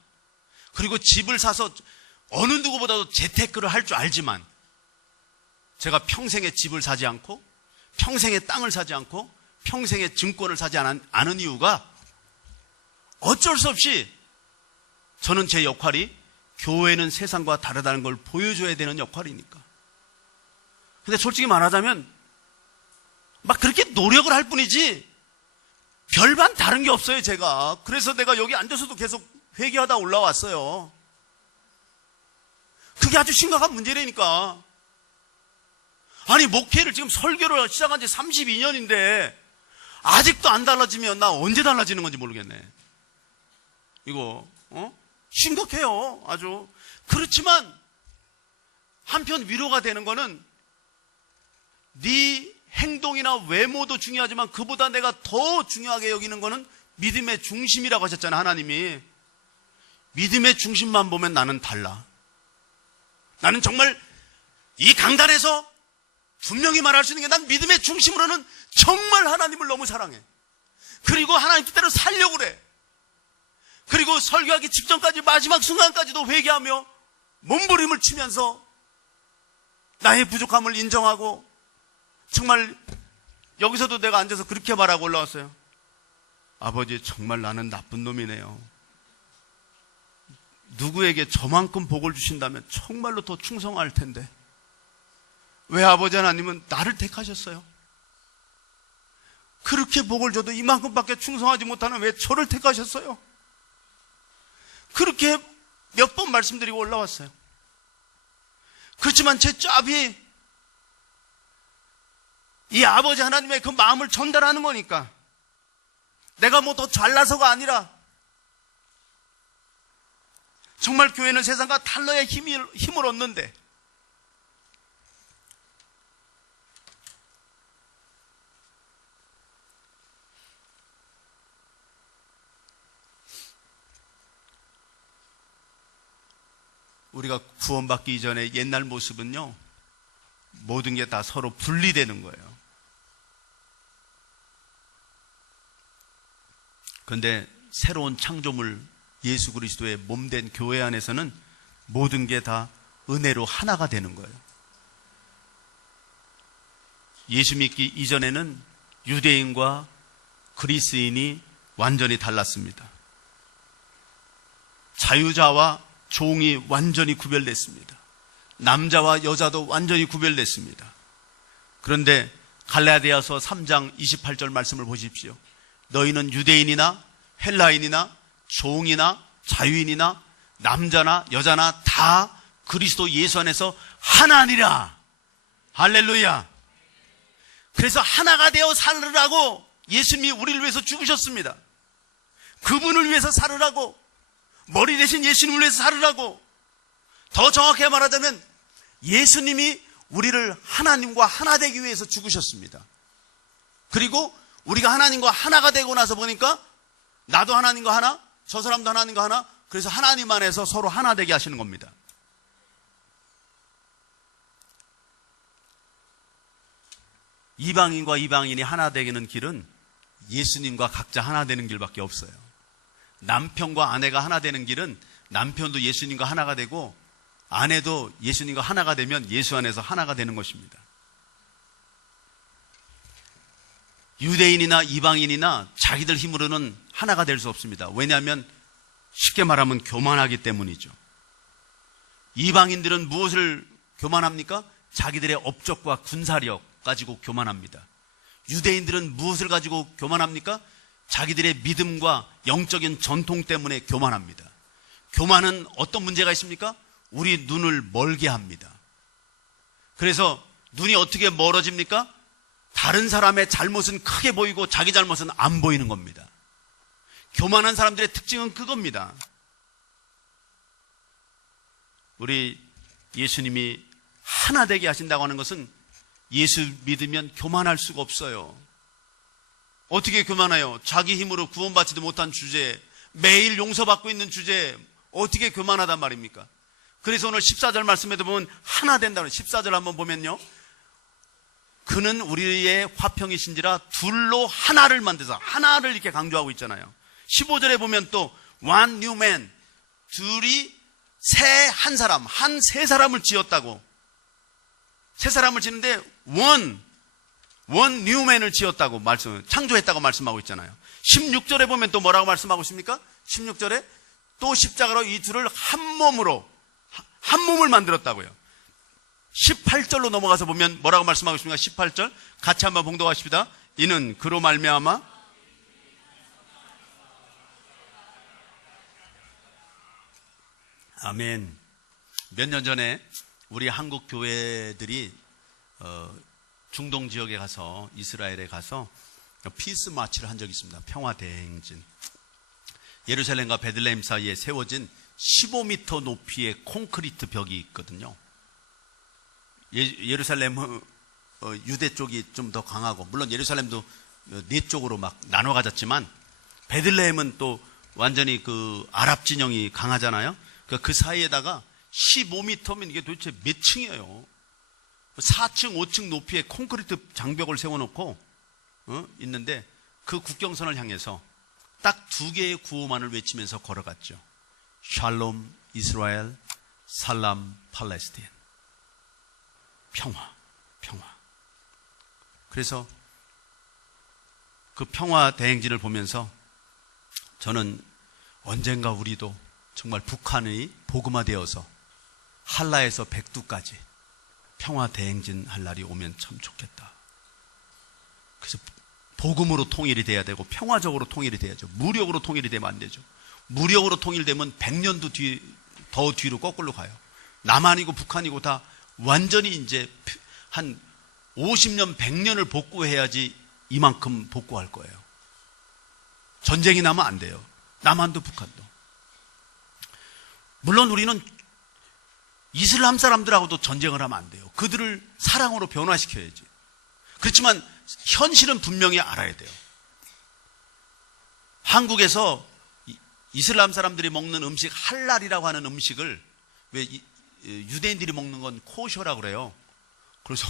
그리고 집을 사서 어느 누구보다도 재테크를 할 줄 알지만, 제가 평생에 집을 사지 않고 평생에 땅을 사지 않고 평생에 증권을 사지 않은 이유가 어쩔 수 없이 저는 제 역할이 교회는 세상과 다르다는 걸 보여줘야 되는 역할이니까. 근데 솔직히 말하자면 막 그렇게 노력을 할 뿐이지 별반 다른 게 없어요, 제가. 그래서 내가 여기 앉아서도 계속 회개하다 올라왔어요. 그게 아주 심각한 문제라니까. 아니, 목회를 지금 설교를 시작한 지 32년인데 아직도 안 달라지면 나 언제 달라지는 건지 모르겠네. 이거 심각해요, 아주. 그렇지만 한편 위로가 되는 거는 네 행동이나 외모도 중요하지만 그보다 내가 더 중요하게 여기는 거는 믿음의 중심이라고 하셨잖아요, 하나님이. 믿음의 중심만 보면 나는 달라. 나는 정말 이 강단에서 분명히 말할 수 있는 게 난 믿음의 중심으로는 정말 하나님을 너무 사랑해. 그리고 하나님 뜻대로 살려고 그래. 그리고 설교하기 직전까지 마지막 순간까지도 회개하며 몸부림을 치면서 나의 부족함을 인정하고, 정말 여기서도 내가 앉아서 그렇게 말하고 올라왔어요. 아버지, 정말 나는 나쁜 놈이네요. 누구에게 저만큼 복을 주신다면 정말로 더 충성할 텐데 왜 아버지 하나님은 나를 택하셨어요? 그렇게 복을 줘도 이만큼밖에 충성하지 못하는 왜 저를 택하셨어요? 그렇게 몇 번 말씀드리고 올라왔어요. 그렇지만 제 짭이 이 아버지 하나님의 그 마음을 전달하는 거니까, 내가 뭐 더 잘나서가 아니라 정말 교회는 세상과 달라야 힘을 얻는데, 우리가 구원받기 이전에 옛날 모습은요, 모든 게 다 서로 분리되는 거예요. 그런데 새로운 창조물 예수 그리스도의 몸된 교회 안에서는 모든 게 다 은혜로 하나가 되는 거예요. 예수 믿기 이전에는 유대인과 그리스인이 완전히 달랐습니다. 자유자와 종이 완전히 구별됐습니다. 남자와 여자도 완전히 구별됐습니다. 그런데 갈라디아서 3장 28절 말씀을 보십시오. 너희는 유대인이나 헬라인이나 종이나 자유인이나 남자나 여자나 다 그리스도 예수 안에서 하나니라. 할렐루야. 그래서 하나가 되어 살으라고 예수님이 우리를 위해서 죽으셨습니다. 그분을 위해서 살으라고, 머리 대신 예수님을 위해서 살으라고. 더 정확하게 말하자면 예수님이 우리를 하나님과 하나 되기 위해서 죽으셨습니다. 그리고 우리가 하나님과 하나가 되고 나서 보니까 나도 하나님과 하나, 저 사람도 하나님과 하나, 그래서 하나님 안에서 서로 하나 되게 하시는 겁니다. 이방인과 이방인이 하나 되는 길은 예수님과 각자 하나 되는 길밖에 없어요. 남편과 아내가 하나 되는 길은 남편도 예수님과 하나가 되고 아내도 예수님과 하나가 되면 예수 안에서 하나가 되는 것입니다. 유대인이나 이방인이나 자기들 힘으로는 하나가 될 수 없습니다. 왜냐하면 쉽게 말하면 교만하기 때문이죠. 이방인들은 무엇을 교만합니까? 자기들의 업적과 군사력 가지고 교만합니다. 유대인들은 무엇을 가지고 교만합니까? 자기들의 믿음과 영적인 전통 때문에 교만합니다. 교만은 어떤 문제가 있습니까? 우리 눈을 멀게 합니다. 그래서 눈이 어떻게 멀어집니까? 다른 사람의 잘못은 크게 보이고 자기 잘못은 안 보이는 겁니다. 교만한 사람들의 특징은 그겁니다. 우리 예수님이 하나 되게 하신다고 하는 것은 예수 믿으면 교만할 수가 없어요. 어떻게 교만해요? 자기 힘으로 구원받지도 못한 주제에, 매일 용서받고 있는 주제에 어떻게 교만하단 말입니까? 그래서 오늘 14절 말씀에도 보면 하나 된다고, 14절 한번 보면요, 그는 우리의 화평이신지라 둘로 하나를 만드사, 하나를 이렇게 강조하고 있잖아요. 15절에 보면 또 one new man, 둘이 새 한 사람, 세 사람을 지었다고. 세 사람을 짓는데 one new man을 지었다고 창조했다고 말씀하고 있잖아요. 16절에 보면 또 뭐라고 말씀하고 있습니까? 16절에 또 십자가로 이 둘을 한 몸을 만들었다고요. 18절로 넘어가서 보면 뭐라고 말씀하고 있습니까? 18절 같이 한번 봉독하십시다. 이는 그로 말미암아 아멘. 몇 년 전에 우리 한국 교회들이 중동 지역에 가서, 이스라엘에 가서 피스 마치를 한 적이 있습니다. 평화 대행진. 예루살렘과 베들레헴 사이에 세워진 15m 높이의 콘크리트 벽이 있거든요. 예루살렘은 유대 쪽이 좀 더 강하고, 물론 예루살렘도 네 쪽으로 막 나눠 가졌지만 베들레헴은 또 완전히 그 아랍 진영이 강하잖아요. 그 사이에다가 15m면 이게 도대체 몇 층이에요? 4층, 5층 높이의 콘크리트 장벽을 세워놓고 있는데 그 국경선을 향해서 딱 두 개의 구호만을 외치면서 걸어갔죠. 샬롬 이스라엘, 살람 팔레스타인. 평화, 평화. 그래서 그 평화 대행진을 보면서 저는 언젠가 우리도 정말 북한의 복음화되어서 한라에서 백두까지 평화 대행진 할 날이 오면 참 좋겠다. 그래서 복음으로 통일이 돼야 되고 평화적으로 통일이 돼야죠. 무력으로 통일이 되면 안 되죠. 무력으로 통일되면 100년도 더 뒤로 거꾸로 가요. 남한이고 북한이고 다 완전히 이제 한 50년, 100년을 복구해야지 이만큼 복구할 거예요. 전쟁이 나면 안 돼요. 남한도 북한도. 물론 우리는 이슬람 사람들하고도 전쟁을 하면 안 돼요. 그들을 사랑으로 변화시켜야지. 그렇지만 현실은 분명히 알아야 돼요. 한국에서 이슬람 사람들이 먹는 음식, 할랄이라고 하는 음식을, 왜 유대인들이 먹는 건 코셔라고 그래요. 그래서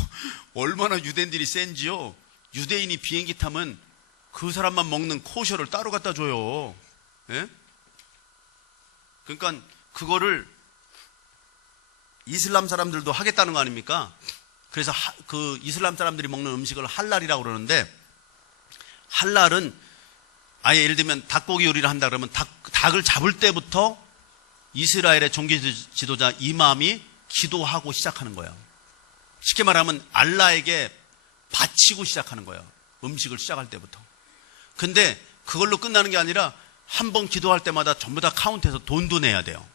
얼마나 유대인들이 센지요. 유대인이 비행기 타면 그 사람만 먹는 코셔를 따로 갖다 줘요. 예? 그러니까 그거를 이슬람 사람들도 하겠다는 거 아닙니까? 그래서 그 이슬람 사람들이 먹는 음식을 할랄이라고 그러는데, 할랄은 아예 예를 들면 닭고기 요리를 한다 그러면 닭을 잡을 때부터 이스라엘의 종교 지도자 이맘이 기도하고 시작하는 거예요. 쉽게 말하면 알라에게 바치고 시작하는 거예요. 음식을 시작할 때부터. 근데 그걸로 끝나는 게 아니라 한 번 기도할 때마다 전부 다 카운트해서 돈도 내야 돼요.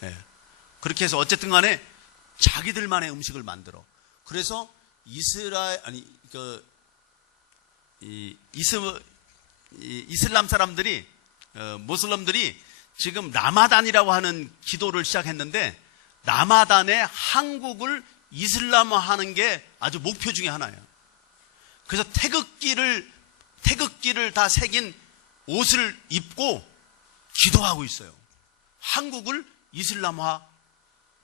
네. 그렇게 해서 어쨌든 간에 자기들만의 음식을 만들어. 그래서 이슬람 사람들이, 모슬럼들이 지금 라마단이라고 하는 기도를 시작했는데, 라마단에 한국을 이슬람화하는 게 아주 목표 중에 하나예요. 그래서 태극기를 다 새긴 옷을 입고 기도하고 있어요. 한국을 이슬람화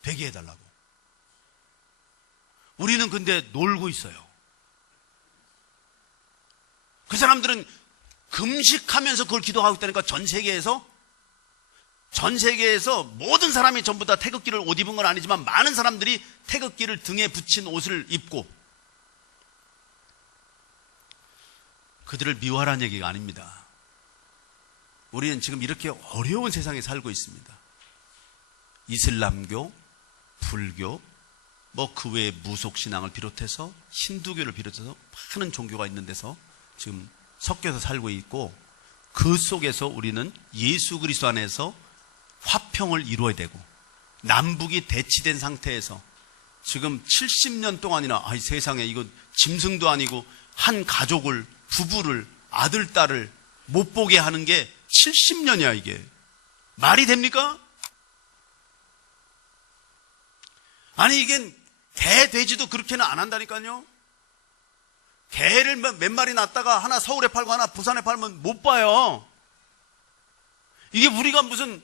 되게 해달라고. 우리는 근데 놀고 있어요. 그 사람들은 금식하면서 그걸 기도하고 있다니까. 전 세계에서 모든 사람이 전부 다 태극기를 옷 입은 건 아니지만 많은 사람들이 태극기를 등에 붙인 옷을 입고, 그들을 미워하라는 얘기가 아닙니다. 우리는 지금 이렇게 어려운 세상에 살고 있습니다. 이슬람교, 불교, 그 외에 무속신앙을 비롯해서 힌두교를 비롯해서 많은 종교가 있는 데서 지금 섞여서 살고 있고, 그 속에서 우리는 예수 그리스도 안에서 화평을 이루어야 되고, 남북이 대치된 상태에서 지금 70년 동안이나 세상에 이거 짐승도 아니고 한 가족을, 부부를, 아들, 딸을 못 보게 하는 게 70년이야. 이게 말이 됩니까? 아니, 이게 개, 돼지도 그렇게는 안 한다니까요. 개를 몇 마리 낳았다가 하나 서울에 팔고 하나 부산에 팔면 못 봐요. 이게 우리가 무슨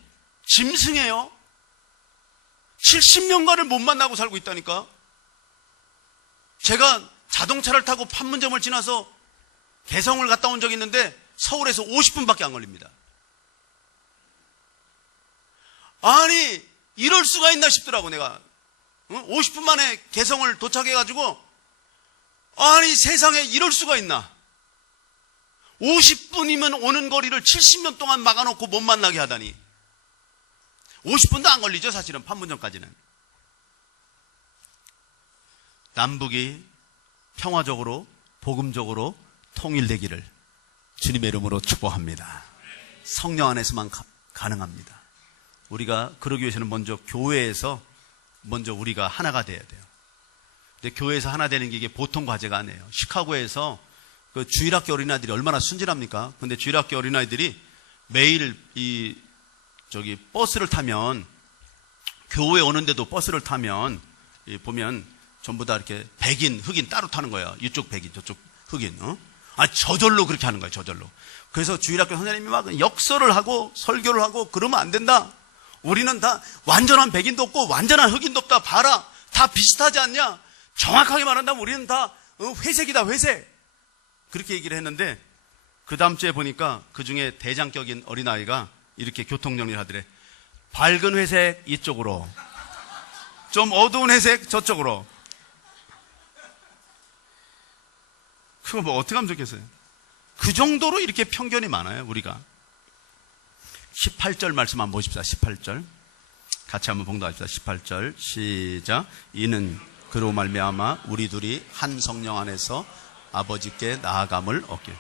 짐승이에요? 70년간을 못 만나고 살고 있다니까. 제가 자동차를 타고 판문점을 지나서 개성을 갔다 온 적이 있는데 서울에서 50분밖에 안 걸립니다. 아니, 이럴 수가 있나 싶더라고. 내가 50분 만에 개성을 도착해가지고, 아니, 세상에 이럴 수가 있나. 50분이면 오는 거리를 70년 동안 막아놓고 못 만나게 하다니. 50분도 안 걸리죠, 사실은. 판문점까지는. 남북이 평화적으로, 복음적으로 통일되기를 주님의 이름으로 축복합니다. 성령 안에서만 가능합니다. 우리가 그러기 위해서는 먼저 교회에서 우리가 하나가 돼야 돼요. 근데 교회에서 하나 되는 게 이게 보통 과제가 아니에요. 시카고에서 그 주일학교 어린아이들이 얼마나 순진합니까? 근데 주일학교 어린아이들이 매일 버스를 타면, 교회 오는데도 버스를 타면 보면 전부 다 이렇게 백인, 흑인 따로 타는 거예요. 이쪽 백인, 저쪽 흑인. 저절로 그렇게 하는 거예요. 저절로. 그래서 주일학교 선생님이 막 역설을 하고 설교를 하고, 그러면 안 된다. 우리는 다 완전한 백인도 없고 완전한 흑인도 없다. 봐라, 다 비슷하지 않냐. 정확하게 말한다면 우리는 다 회색이다, 회색. 그렇게 얘기를 했는데, 그 다음 주에 보니까 그 중에 대장격인 어린아이가 이렇게 교통정리를 하더래. 밝은 회색 이쪽으로, 좀 어두운 회색 저쪽으로. 그거 어떻게 하면 좋겠어요? 그 정도로 이렇게 편견이 많아요, 우리가. 18절 말씀 한번 보십시다. 18절 같이 한번 봉독합시다. 18절 시작. 이는 그로 말미암아 우리 둘이 한 성령 안에서 아버지께 나아감을 얻길.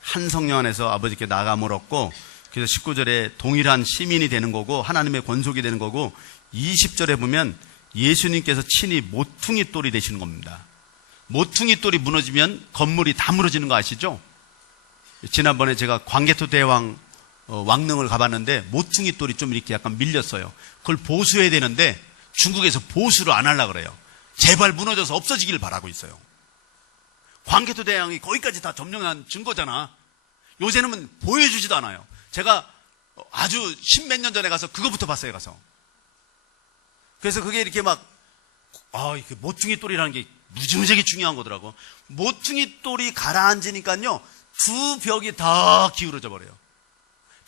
한 성령 안에서 아버지께 나아감을 얻고, 그래서 19절에 동일한 시민이 되는 거고 하나님의 권속이 되는 거고, 20절에 보면 예수님께서 친히 모퉁이 돌이 되시는 겁니다. 모퉁이 돌이 무너지면 건물이 다 무너지는 거 아시죠? 지난번에 제가 광개토 대왕 왕릉을 가봤는데 모퉁이 돌이 좀 이렇게 약간 밀렸어요. 그걸 보수해야 되는데 중국에서 보수를 안 하려고 그래요. 제발 무너져서 없어지기를 바라고 있어요. 광개토 대왕이 거기까지 다 점령한 증거잖아. 요새는 보여주지도 않아요. 제가 아주 십몇 년 전에 가서 그거부터 봤어요, 가서. 그래서 그게 이렇게 이렇게 모퉁이 돌이라는 게 무지무지하게 중요한 거더라고. 모퉁이 돌이 가라앉으니까요, 두 벽이 다 기울어져 버려요.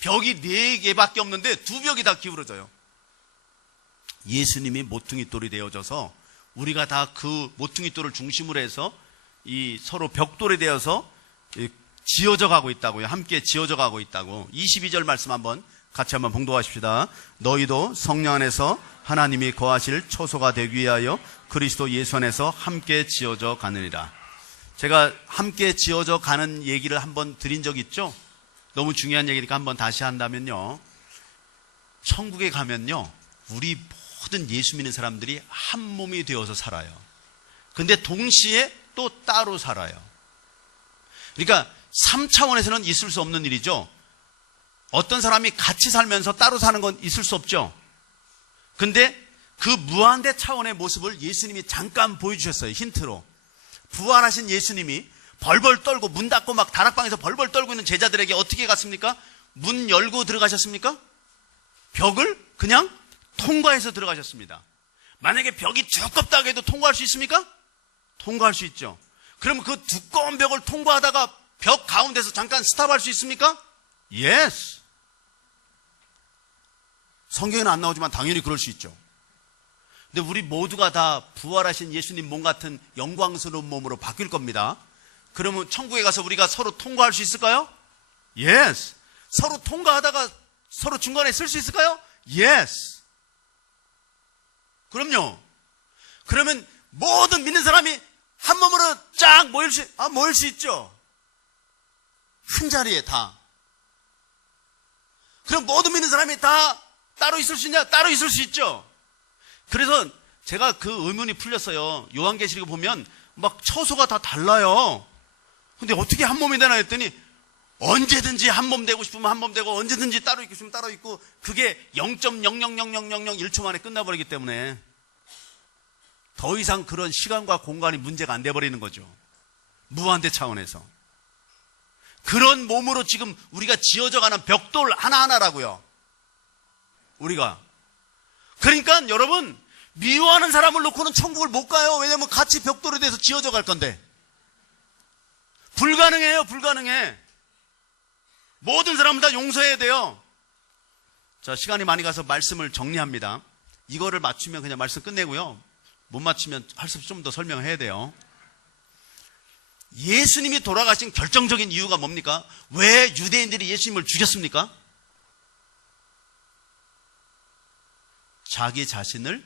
벽이 4개밖에 없는데 두 벽이 다 기울어져요. 예수님이 모퉁이 돌이 되어져서 우리가 다 그 모퉁이 돌을 중심으로 해서 이 서로 벽돌이 되어서 지어져 가고 있다고요. 함께 지어져 가고 있다고. 22절 말씀 같이 한번 봉독하십시다. 너희도 성령 안에서 하나님이 거하실 초소가 되기 위하여 그리스도 예수 안에서 함께 지어져 가느니라. 제가 함께 지어져 가는 얘기를 한번 드린 적 있죠? 너무 중요한 얘기니까 한번 다시 한다면요, 천국에 가면요, 우리 모든 예수 믿는 사람들이 한 몸이 되어서 살아요. 근데 동시에 또 따로 살아요. 그러니까 3차원에서는 있을 수 없는 일이죠. 어떤 사람이 같이 살면서 따로 사는 건 있을 수 없죠. 근데 그 무한대 차원의 모습을 예수님이 잠깐 보여주셨어요. 힌트로. 부활하신 예수님이 벌벌 떨고 문 닫고 막 다락방에서 벌벌 떨고 있는 제자들에게 어떻게 갔습니까? 문 열고 들어가셨습니까? 벽을 그냥 통과해서 들어가셨습니다. 만약에 벽이 두껍다고 해도 통과할 수 있습니까? 통과할 수 있죠. 그럼 그 두꺼운 벽을 통과하다가 벽 가운데서 잠깐 스탑할 수 있습니까? Yes. 성경에는 안 나오지만 당연히 그럴 수 있죠. 근데 우리 모두가 다 부활하신 예수님 몸 같은 영광스러운 몸으로 바뀔 겁니다. 그러면 천국에 가서 우리가 서로 통과할 수 있을까요? Yes. 서로 통과하다가 서로 중간에 쓸 수 있을까요? Yes. 그럼요. 그러면 모든 믿는 사람이 한 몸으로 쫙 모일 수 있죠. 한 자리에 다. 그럼 모든 믿는 사람이 다 따로 있을 수 있냐? 따로 있을 수 있죠. 그래서 제가 그 의문이 풀렸어요. 요한계시록 보면 막 처소가 다 달라요. 근데 어떻게 한 몸이 되나 했더니 언제든지 한 몸 되고 싶으면 한 몸 되고 언제든지 따로 있고 싶으면 따로 있고 그게 0.00000001초 만에 끝나버리기 때문에 더 이상 그런 시간과 공간이 문제가 안 돼버리는 거죠. 무한대 차원에서. 그런 몸으로 지금 우리가 지어져가는 벽돌 하나하나라고요. 우리가. 그러니까 여러분 미워하는 사람을 놓고는 천국을 못 가요. 왜냐하면 같이 벽돌에 대해서 지어져 갈 건데. 불가능해요. 불가능해. 모든 사람을 다 용서해야 돼요. 자, 시간이 많이 가서 말씀을 정리합니다. 이거를 맞추면 그냥 말씀 끝내고요. 못 맞추면 할 수 없이 좀 더 설명해야 돼요. 예수님이 돌아가신 결정적인 이유가 뭡니까? 왜 유대인들이 예수님을 죽였습니까? 자기 자신을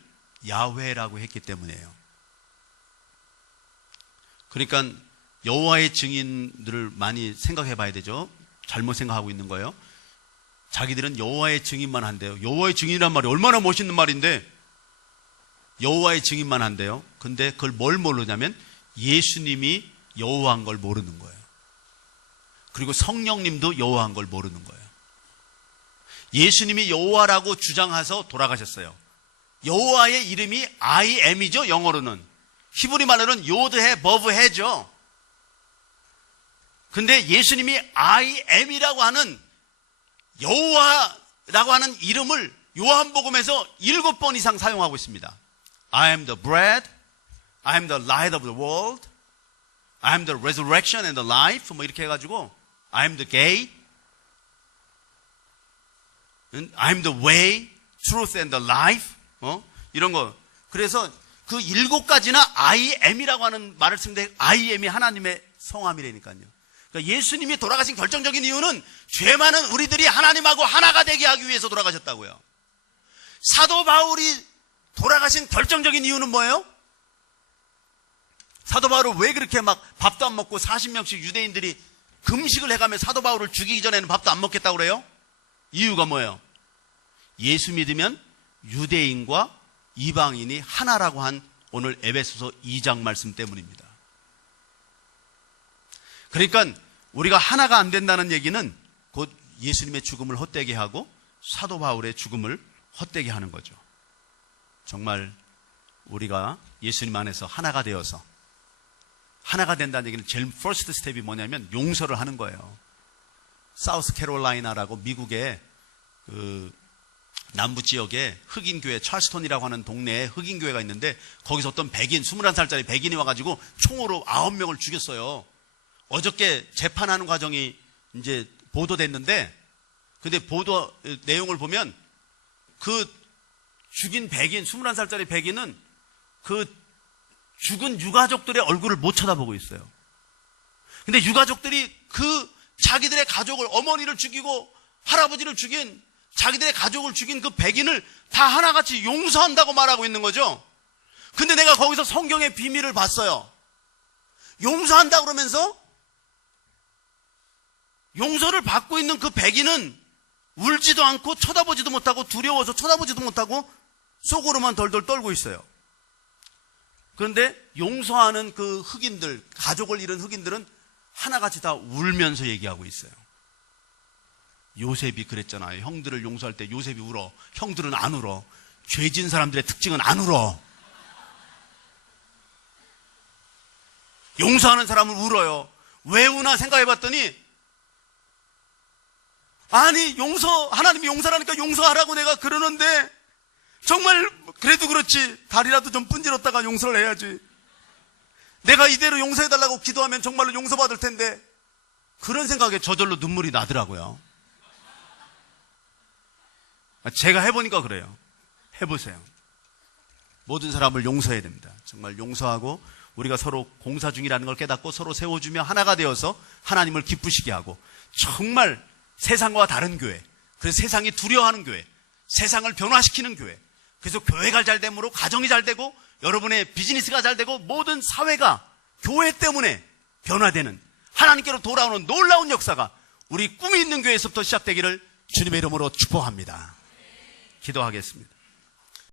야훼라고 했기 때문이에요. 그러니까 여호와의 증인들을 많이 생각해 봐야 되죠. 잘못 생각하고 있는 거예요. 자기들은 여호와의 증인만 한대요. 여호와의 증인이란 말이 얼마나 멋있는 말인데 여호와의 증인만 한대요. 근데 그걸 뭘 모르냐면 예수님이 여호와인 걸 모르는 거예요. 그리고 성령님도 여호와인 걸 모르는 거예요. 예수님이 여호와라고 주장해서 돌아가셨어요. 여호와의 이름이 I am이죠. 영어로는. 히브리 말로는 요드해 버브해죠. 근데 예수님이 I am이라고 하는 여호와라고 하는 이름을 요한복음에서 7번 이상 사용하고 있습니다. I am the bread, I am the light of the world, I am the resurrection and the life, 뭐 이렇게 해가지고 I am the gate, I am the way, truth and the life, 이런 거. 그래서 그 7가지나 I am이라고 하는 말을 쓰는데 I am이 하나님의 성함이라니까요. 그러니까 예수님이 돌아가신 결정적인 이유는 죄 많은 우리들이 하나님하고 하나가 되게 하기 위해서 돌아가셨다고요. 사도 바울이 돌아가신 결정적인 이유는 뭐예요? 사도 바울은 왜 그렇게 막 밥도 안 먹고 40명씩 유대인들이 금식을 해가며 사도 바울을 죽이기 전에는 밥도 안 먹겠다고 그래요? 이유가 뭐예요? 예수 믿으면 유대인과 이방인이 하나라고 한 오늘 에베소서 2장 말씀 때문입니다. 그러니까 우리가 하나가 안 된다는 얘기는 곧 예수님의 죽음을 헛되게 하고 사도 바울의 죽음을 헛되게 하는 거죠. 정말 우리가 예수님 안에서 하나가 되어서 하나가 된다는 얘기는 제일 퍼스트 스텝이 뭐냐면 용서를 하는 거예요. 사우스 캐롤라이나라고 미국의 그 남부 지역에 흑인교회 찰스톤이라고 하는 동네에 흑인교회가 있는데 거기서 어떤 백인 21살짜리 백인이 와가지고 총으로 9명을 죽였어요. 어저께 재판하는 과정이 이제 보도됐는데 근데 보도 내용을 보면 그 죽인 백인 21살짜리 백인은 그 죽은 유가족들의 얼굴을 못 쳐다보고 있어요. 근데 유가족들이 그 자기들의 가족을 어머니를 죽이고 할아버지를 죽인 자기들의 가족을 죽인 그 백인을 다 하나같이 용서한다고 말하고 있는 거죠. 근데 내가 거기서 성경의 비밀을 봤어요. 용서한다 그러면서 용서를 받고 있는 그 백인은 울지도 않고 쳐다보지도 못하고 두려워서 쳐다보지도 못하고 속으로만 덜덜 떨고 있어요. 그런데 용서하는 그 흑인들, 가족을 잃은 흑인들은 하나같이 다 울면서 얘기하고 있어요. 요셉이 그랬잖아요. 형들을 용서할 때 요셉이 울어. 형들은 안 울어. 죄진 사람들의 특징은 안 울어. 용서하는 사람은 울어요. 왜 우나 생각해 봤더니, 아니, 하나님이 용서하니까 용서하라고 내가 그러는데, 정말, 그래도 그렇지. 다리라도 좀 분질렀다가 용서를 해야지. 내가 이대로 용서해달라고 기도하면 정말로 용서받을 텐데, 그런 생각에 저절로 눈물이 나더라고요. 제가 해보니까 그래요. 해보세요. 모든 사람을 용서해야 됩니다. 정말 용서하고 우리가 서로 공사 중이라는 걸 깨닫고 서로 세워주며 하나가 되어서 하나님을 기쁘시게 하고, 정말 세상과 다른 교회, 그래서 세상이 두려워하는 교회, 세상을 변화시키는 교회, 그래서 교회가 잘 됨으로 가정이 잘 되고 여러분의 비즈니스가 잘 되고 모든 사회가 교회 때문에 변화되는, 하나님께로 돌아오는 놀라운 역사가 우리 꿈이 있는 교회에서부터 시작되기를 주님의 이름으로 축복합니다. 기도하겠습니다.